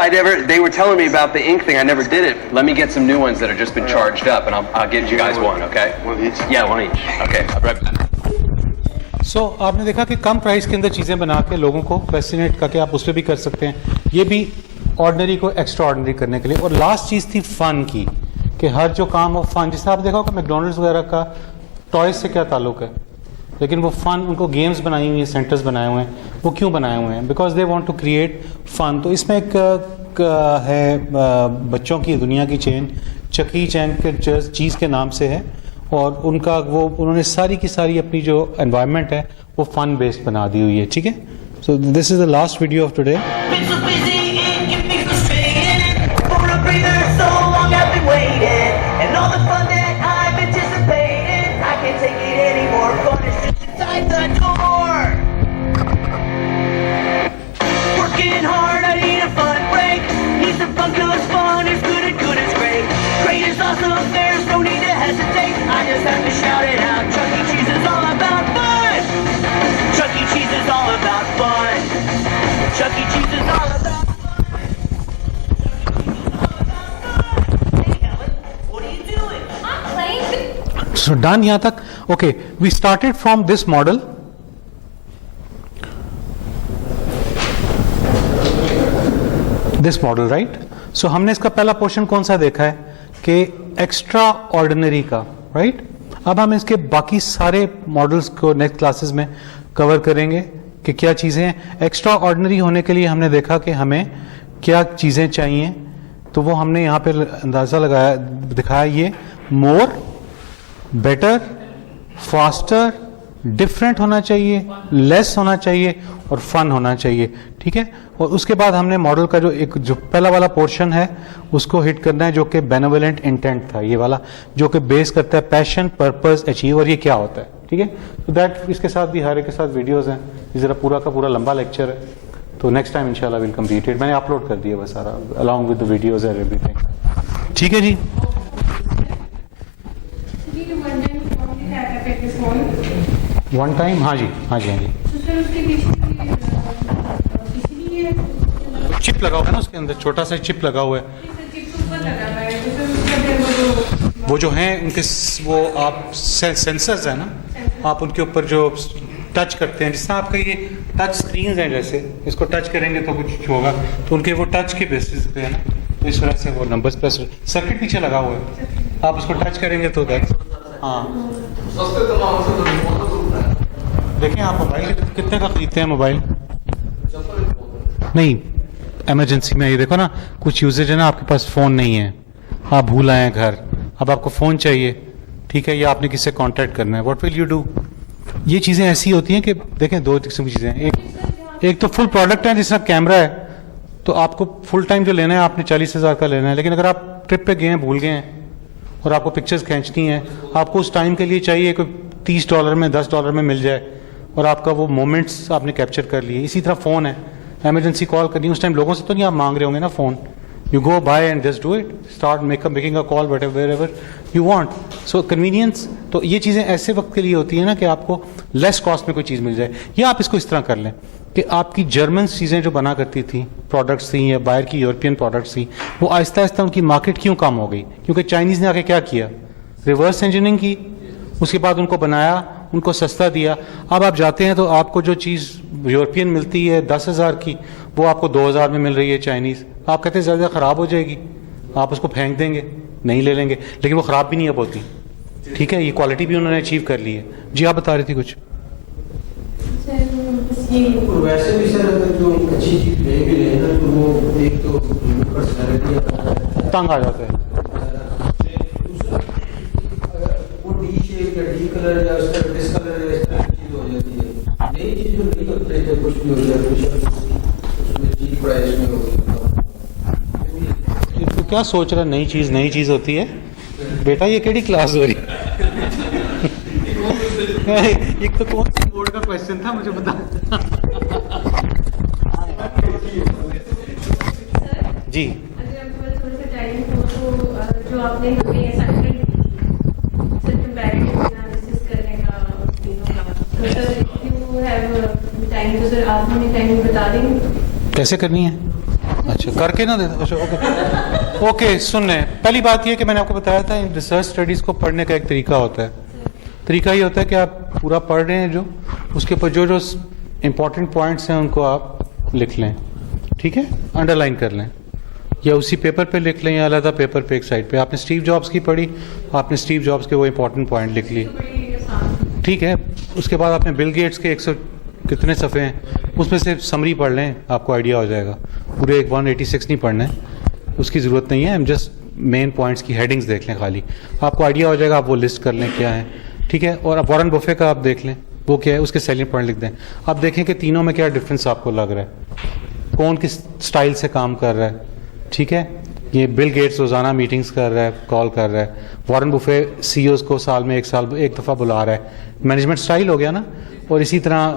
they were telling me about the ink thing, I never did it. Let me get some new ones that have just been charged up, and I'll get you guys one, okay? One each? Yeah, one each. Okay, I'll be right back. सो आपने देखा कि कम price के अंदर चीज़ें बना के लोगों को फैसिनेट करके आप उस पर भी कर सकते हैं, ये भी ऑर्डिनरी को एक्स्ट्रा ऑर्डिनरी करने के लिए। और लास्ट चीज़ थी फ़न की, कि हर जो काम हो फ़न, जिससे आप देखा होगा मैकडोनल्ड्स वगैरह का टॉयज़ से क्या ताल्लुक़ है, लेकिन वो फ़न, उनको गेम्स बनाई हुई हैं, सेंटर्स बनाए हुए हैं, वो क्यों बनाए हुए हैं? Because they want to create fun. तो इसमें एक है बच्चों की दुनिया की चेन, चकी चैन के चीज़ के नाम से है, और उनका वो उन्होंने सारी की सारी अपनी जो एनवायरनमेंट है वो फन बेस्ड बना दी हुई है, ठीक है? So this is the last video of today. I just have to shout it out. Chuck E. Cheese is all about fun. Chuck E. Cheese is all about fun. Chuck E. Cheese is all about fun. Hey Helen, what are you doing? I'm playing. So done यहाँ तक। Okay, we started from this model. This model, right? So हमने इसका पहला portion कौन सा देखा है कि एक्स्ट्रा ऑर्डिनरी का, राइट? अब हम इसके बाकी सारे मॉडल्स को नेक्स्ट क्लासेस में कवर करेंगे कि क्या चीज़ें हैं। एक्स्ट्रा ऑर्डिनरी होने के लिए हमने देखा कि हमें क्या चीज़ें चाहिए, तो वो हमने यहाँ पे अंदाज़ा लगाया, दिखाया, ये मोर, बेटर, फास्टर, डिफरेंट होना चाहिए, लेस होना चाहिए और फन होना चाहिए, ठीक है? और उसके बाद हमने मॉडल का जो पहला वाला पोर्शन है उसको हिट करना है, जो कि बेनेवोलेंट इंटेंट था, ये वाला, जो कि बेस करता है पैशन, पर्पस, अचीव, और ये क्या होता है, ठीक है? तो दैट, इसके साथ भी हर एक के साथ वीडियोस हैं, ये ज़रा पूरा का पूरा लंबा लेक्चर है, तो नेक्स्ट टाइम इंशाल्लाह विल कंप्लीट इट। मैंने अपलोड कर दिया वो सारा along with the videos and everything, ठीक है जी? वन टाइम, हाँ जी, हाँ जी, हाँ जी। चिप लगा हुआ है ना उसके अंदर, छोटा सा चिप लगा हुआ है, वो जो हैं उनके वो आप सेंसर्स है ना, आप उनके ऊपर जो टच करते हैं, जिस तरह आपका ये टच स्क्रीन है, जैसे इसको टच करेंगे तो कुछ होगा, तो उनके वो टच के बेसिस पे है ना, तो इस तरह से वो नंबर्स प्लस सर्किट पीछे लगा हुआ है, आप उसको टच करेंगे तो हाँ। देखें आप मोबाइल कितने का खरीदते हैं मोबाइल? नहीं, एमरजेंसी में ये देखो ना, कुछ यूजेज है ना, आपके पास फ़ोन नहीं है, आप भूल आए हैं घर, अब आपको फ़ोन चाहिए, ठीक है, या आपने किससे कांटेक्ट करना है, व्हाट विल यू डू? ये चीज़ें ऐसी होती हैं कि देखें, दो किस्म की चीज़ें हैं, एक तो फुल प्रोडक्ट है, जिस तरह कैमरा है, तो आपको फुल टाइम जो लेना है आपने 40,000 का लेना है, लेकिन अगर आप ट्रिप पे गए हैं, भूल गए हैं और आपको पिक्चर्स खींचनी है, आपको उस टाइम के लिए चाहिए कोई $30 में, $10 में मिल जाए, और आपका वो मोमेंट्स आपने कैप्चर कर लिए। इसी तरह फ़ोन है, एमरजेंसी कॉल करनी है, उस टाइम लोगों से तो नहीं आप मांग रहे होंगे ना phone, you go buy and just do it, start making a call where you want. So convenience, तो ये चीज़ें ऐसे वक्त के लिए होती हैं ना कि आपको लेस कॉस्ट में कोई चीज़ मिल जाए। या आप इसको इस तरह कर लें कि आपकी जर्मन चीज़ें जो बना करती थी, प्रोडक्ट्स थी या बाहर की यूरोपियन प्रोडक्ट्स थी, वो आहिस्ता आहिस्ता उनकी मार्केट क्यों कम हो गई? क्योंकि चाइनीज़ ने आके क्या किया, रिवर्स इंजीनियरिंग की, उसके बाद उनको बनाया, उनको सस्ता दिया। अब आप जाते हैं तो आपको जो चीज़ यूरोपियन मिलती है 10,000 की, वो आपको 2,000 में मिल रही है चाइनीज़। आप कहते हैं ज़्यादा ख़राब हो जाएगी, आप उसको फेंक देंगे, नहीं ले लेंगे, लेकिन वो ख़राब भी नहीं अब होती, ठीक है, ये क्वालिटी भी उन्होंने अचीव कर ली है। जी आप बता रही थी कुछ? वैसे भी सर अगर जो अच्छी चीज नहीं भी लेना तो वो एक तो पर्सनैलिटी तंग आ जाता है, वो डी शेप या डी कलर या उस तरह डिसकलर या इस तरह की चीज हो जाती है, کیا سوچ رہا نئی چیز ہوتی ہے بیٹا, یہ کیڑی کلاس ہو رہی ایک تو کون سی بورڈ کا کوشچن تھا مجھے بتا. جی جو آپ نے ہمیں اسائنمنٹ کمپیریٹیو انالیسس کرنے کا ٹائم تو سر آپ ہمیں ٹائم بتا دیں گے کیسے کرنی ہے. اچھا کر کے نہ دے دو. اوکے سن لیں, پہلی بات یہ کہ میں نے آپ کو بتایا تھا ریسرچ اسٹڈیز کو پڑھنے کا ایک طریقہ ہوتا ہے. طریقہ یہ ہوتا ہے کہ آپ پورا پڑھ رہے ہیں, جو اس کے اوپر جو امپورٹنٹ پوائنٹس ہیں ان کو آپ لکھ لیں, ٹھیک ہے, انڈر لائن کر لیں, یا اسی پیپر پہ لکھ لیں یا علیحدہ پیپر پہ ایک سائڈ پہ. آپ نے اسٹیو جابس کی پڑھی, آپ نے اسٹیو جابس کے وہ امپورٹنٹ پوائنٹ لکھ لیے, ٹھیک ہے. اس کے بعد آپ نے بل گیٹس کے 100 کتنے صفحے ہیں اس میں سے سمری پڑھ لیں, آپ کو آئیڈیا ہو جائے گا. پورے 186 نہیں پڑھنا ہے, اس کی ضرورت نہیں ہے. ہم جسٹ مین پوائنٹس کی ہیڈنگز دیکھ لیں خالی, آپ کو آئیڈیا ہو جائے گا. آپ وہ لسٹ کر لیں کیا ہے, ٹھیک ہے. اور اب وارن بفے کا آپ دیکھ لیں وہ کیا ہے, اس کے سیلنگ پوائنٹ لکھ دیں. آپ دیکھیں کہ تینوں میں کیا ڈفرینس آپ کو لگ رہا ہے, کون کس اسٹائل سے کام کر رہا ہے, ٹھیک ہے. یہ بل گیٹس روزانہ میٹنگز کر رہا ہے, کال کر رہا ہے. وارن بفے سی اوز کو سال میں ایک دفعہ بلا رہا ہے. مینجمنٹ اسٹائل ہو گیا نا. اور اسی طرح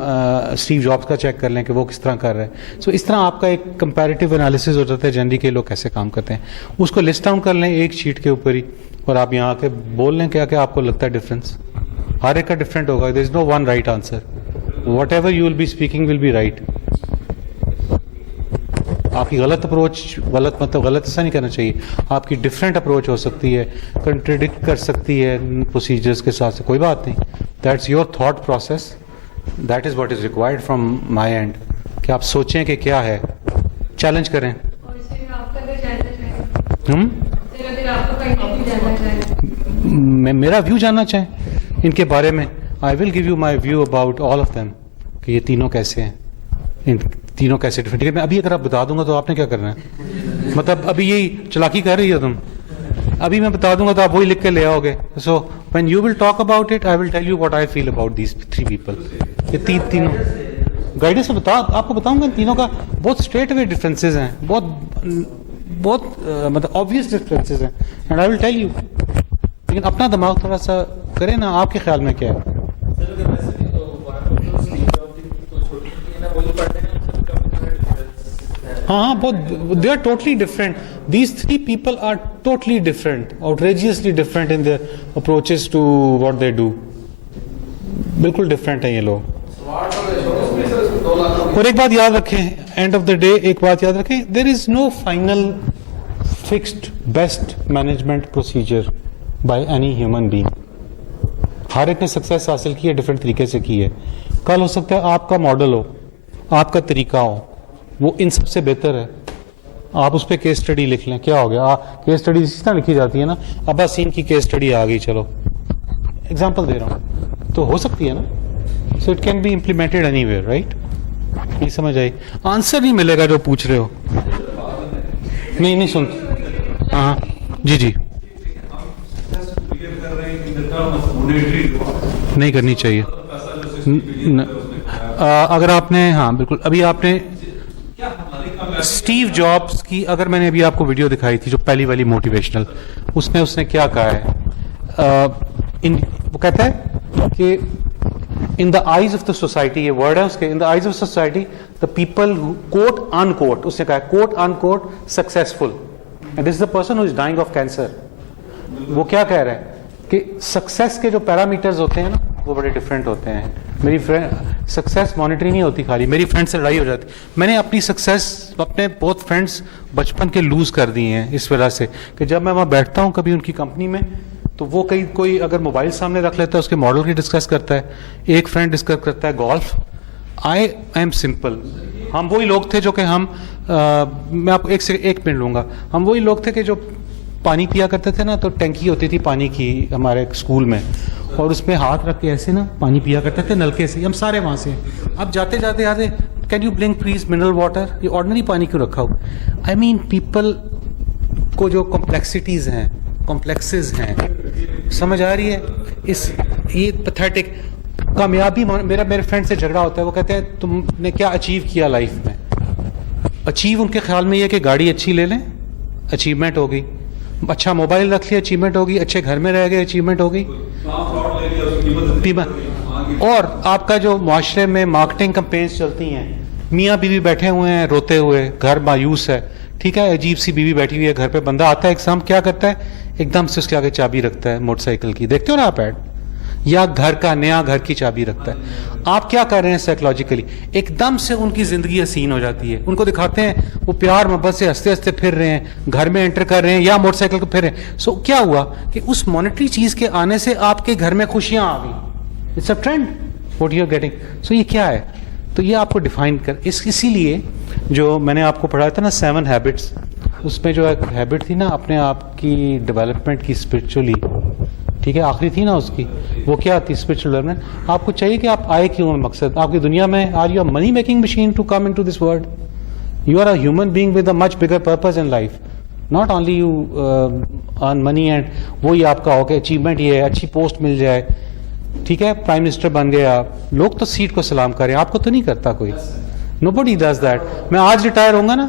اسٹیو جابس کا چیک کر لیں کہ وہ کس طرح کر رہے ہیں. سو اس طرح آپ کا ایک کمپیریٹیو انالیسس ہو جاتا ہے جنرلی کہ لوگ کیسے کام کرتے ہیں. اس کو لسٹ ڈاؤن کر لیں ایک شیٹ کے اوپر ہی, اور آپ یہاں آ کے بول لیں کیا آپ کو لگتا ہے ڈفرینس. ہر ایک کا ڈفرینٹ ہوگا. There is no one right answer. Whatever you will be speaking will be right. آپ کی غلط اپروچ, غلط ایسا نہیں کرنا چاہیے. آپ کی ڈفرینٹ اپروچ ہو سکتی ہے, کنٹریڈکٹ کر سکتی ہے پروسیجرز کے ساتھ, سے کوئی بات نہیں. That's your thought process, that is what is required from my and. کہ آپ سوچیں کہ کیا ہے, چیلنج کریں. میرا ویو جاننا چاہیں ان کے بارے میں, I will give you my view about all of them, کہ یہ تینوں کیسے ہیں, ان تینوں کیسے ڈفرینٹ. میں ابھی اگر آپ بتا دوں گا تو آپ نے کیا کرنا ہے, مطلب ابھی یہی چلاکی کر رہی ہو تم, ابھی میں بتا دوں گا تو آپ وہی لکھ کے لے آؤ گے. So when you will talk about it I will tell you what I feel about these 3 people. یہ تینوں گائیڈنس سے آپ کو بتاؤں گا, تینوں کا بہت اسٹریٹ وے ڈفرینسز ہیں, بہت مطلب آبویس ڈفرینسز ہیں, and I will tell you. لیکن اپنا دماغ تھوڑا سا کریں نا, آپ کے خیال میں کیا ہے. ہاں بہت, they are totally different. These 3 people are totally different, outrageously different in their approaches to what they do. بالکل ڈفرینٹ ہیں یہ لوگ. اور ایک بات یاد رکھیں, اینڈ آف دا ڈے ایک بات یاد رکھیں, there is no final fixed best management procedure by any human being. ہر ایک نے سکسیس حاصل کی ہے, ڈفرینٹ طریقے سے کی ہے. کل ہو سکتا ہے آپ کا ماڈل ہو, آپ کا طریقہ ہو, وہ ان سب سے بہتر ہے. آپ اس پہ کیس اسٹڈی لکھ لیں, کیا ہو گیا. کیس اسٹڈی اسی طرح لکھی جاتی ہے نا, عباسین کی کیس اسٹڈی آ گئی, چلو ایگزامپل دے رہا ہوں, تو ہو سکتی ہے نا. So it can be implemented anywhere, right. نہیں سمجھ آئی, آنسر نہیں ملے گا جو پوچھ رہے ہو. نہیں سن, ہاں جی نہیں کرنی چاہیے. اگر آپ نے, ہاں بالکل, ابھی آپ نے اسٹیو جابس کی, اگر میں نے ابھی آپ کو ویڈیو دکھائی تھی جو پہلی والی موٹیویشنل, اس نے کیا کہا ہے, وہ کہتا ہے کہ in the eyes of the society, یہ ورڈ ہے اس کے, in the eyes of society the people who quote unquote, اس نے کہا ہے quote unquote successful, and this is the person who is dying of cancer. وہ کیا کہہ رہا ہے کہ سکسیس کے جو پیرامیٹرز ہوتے ہیں نا وہ بڑے ڈفرینٹ ہوتے ہیں. میری فرینڈ سکسیس مانیٹری نہیں ہوتی خالی, میری فرینڈ سے لڑائی ہو جاتی. میں نے اپنی سکسیس اپنے بہت فرینڈس بچپن کے لوز کر دی ہیں اس وجہ سے کہ جب میں وہاں بیٹھتا ہوں کبھی ان کی کمپنی میں, تو وہ کوئی اگر موبائل سامنے رکھ لیتا ہے اس کے ماڈل کی ڈسکس کرتا ہے, ایک فرینڈ ڈسکس کرتا ہے گولف. I am simple. ہم وہی لوگ تھے جو کہ میں آپ کو ایک منٹ لوں گا, ہم وہی لوگ تھے کہ جو پانی پیا کرتے تھے نا, تو ٹینکی ہوتی تھی پانی کی ہمارے اسکول میں, اور اس میں ہاتھ رکھ کے ایسے نا پانی پیا کرتے تھے نلکے سے. ہم سارے وہاں سے, اب جاتے جاتے can you bring please mineral water, یہ آرڈنری پانی کیوں رکھا ہو. آئی مین پیپل کو جو کمپلیکسٹیز ہیں, کمپلیکسز ہیں, سمجھ آ رہی ہے. یہ پیتھیٹک کامیابی. میرے فرینڈ سے جھگڑا ہوتا ہے, وہ کہتے ہیں تم نے کیا اچیو کیا لائف میں. اچیو ان کے خیال میں یہ کہ گاڑی اچھی لے لیں, अचीवमेंट हो गई, अच्छा मोबाइल रख लिया अचीवमेंट हो गई, अच्छे घर में रह गए अचीवमेंट हो गई। और आपका जो माशरे में मार्केटिंग कैंपेन्स चलती हैं, मियाँ बीवी बैठे हुए हैं रोते हुए, घर मायूस है, ठीक है, अजीब सी बीवी बैठी हुई है घर पे, बंदा आता है एकदम क्या करता है, एकदम से उसके आगे चाबी रखता है मोटरसाइकिल की, देखते हो ना आप ऐड, या घर का नया घर की चाबी रखता है। आप क्या कर रहे हैं साइकोलॉजिकली, एकदम से उनकी जिंदगी हसीन हो जाती है, उनको दिखाते हैं वो प्यार मोहब्बत से हंसते हंसते फिर रहे हैं, घर में एंटर कर रहे हैं या मोटरसाइकिल को फिर रहे हैं। सो क्या हुआ कि उस मॉनेटरी चीज के आने से आपके घर में खुशियां आ गई, it's a trend what you are getting. So ये क्या है, तो ये आपको डिफाइन कर, इसीलिए जो मैंने आपको पढ़ाया था ना 7 हैबिट्स, उसमें जो एक हैबिट थी ना अपने आप की डेवलपमेंट की स्पिरिचुअली, ठीक है, आखिरी थी ना उसकी, वो क्या थी स्पिरिचुअल डेवलपमेंट। आपको चाहिए कि आप आए क्यों, मकसद आपकी दुनिया में, are you a money making machine to come into this world, you are a human being with a much bigger purpose in life, not only you earn money and वही आपका हो कि अचीवमेंट ये है, अच्छी पोस्ट मिल जाए, ठीक है, प्राइम मिनिस्टर बन गए आप, लोग तो सीट को सलाम करें, आपको तो नहीं करता कोई, nobody does that। मैं आज रिटायर होऊंगा ना,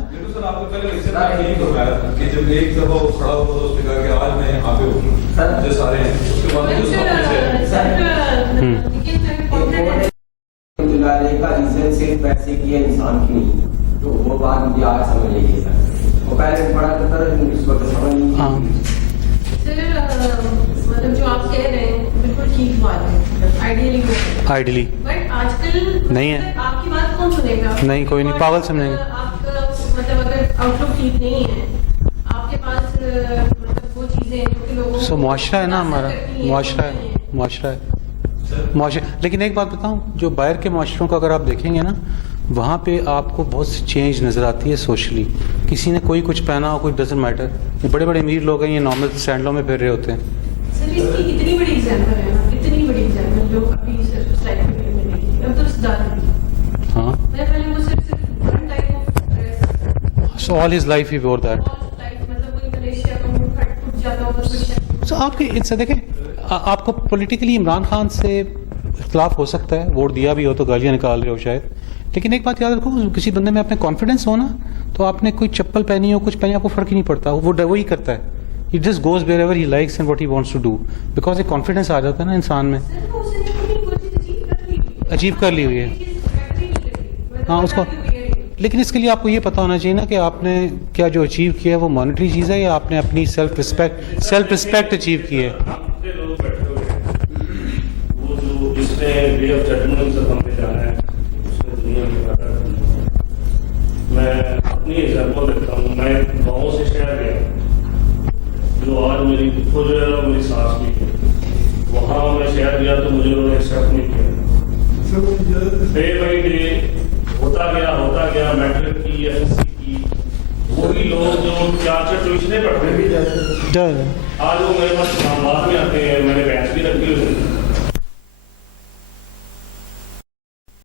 सिर्फ पैसे की है, इंसान की नहीं, तो वो बात मुझे आज समझ लीजिए सर, वो पहले बड़ा करता था, इस वक्त समझ नहीं। मतलब जो आप कह रहे हैं बिल्कुल ठीक बात है, आइडियली बट आजकल नहीं है, आपकी बात कौन सुनेगा, नहीं कोई नहीं, पागल समझेंगे। आपका मतलब अगर आउटलुक ठीक नहीं है, आपके पास मतलब वो चीजें जो कि लोगों सो मुआशरा है ना हमारा, मुआशरा है। लेकिन एक बात बताऊं, जो बाहर के मुआशरों को अगर आप देखेंगे ना, वहाँ पे आपको बहुत सी चेंज नज़र आती है सोशली, किसी ने कोई कुछ पहना हो, कोई डजंट मैटर, ये बड़े बड़े अमीर लोग हैं, ये नॉर्मल सैंडलों में फिर रहे होते हैं। सर इसकी इतनी बड़ी एग्जाम्पल है ना, इतनी बड़ी एग्जाम्पल जो अभी सोसाइटी में मिलेगी, अब तो ज़्यादा भी, हाँ, मैं पहले वो सिर्फ one type of dress, so all his life he wore that, मतलब कोई मलेशिया का मुंह फट जाता होगा कुछ। सो आपके इससे देखें, आपको पॉलिटिकली इमरान खान से इख्तलाफ हो सकता है, वोट दिया भी हो तो गालियाँ निकाल रहे हो शायद, लेकिन एक बात याद रखो, किसी बंदे में अपने कॉन्फिडेंस हो ना, तो आपने कोई चप्पल पहनी हो, कुछ पहनी, आपको फर्क ही नहीं पड़ता, वो ही करता है, he just goes wherever he likes and what he wants to do, because एक कॉन्फिडेंस आ जाता है ना इंसान में, अचीव कर ली हुई है, हाँ उसको। लेकिन इसके लिए आपको ये पता होना चाहिए ना कि आपने क्या जो अचीव किया है वो मॉनेटरी चीज़ है या आपने अपनी सेल्फ रिस्पेक्ट अचीव की है। मैं अपनी एग्जाम्पल देता हूँ, मैं गाँव से शहर गया, जो आज मेरी खुद जो है ना मेरी सास भी है, वहाँ मैं शहर गया तो मुझे उन्होंने एक्सेप्ट नहीं किया, डे बाई डे होता गया, मैट्रिक की, एसएससी की, वही लोग जो 4 ट्यूशनें पढ़ते थे, आज वो मेरे पास इस्लामाबाद में आते हैं, मैंने भैंस भी रखी हुई,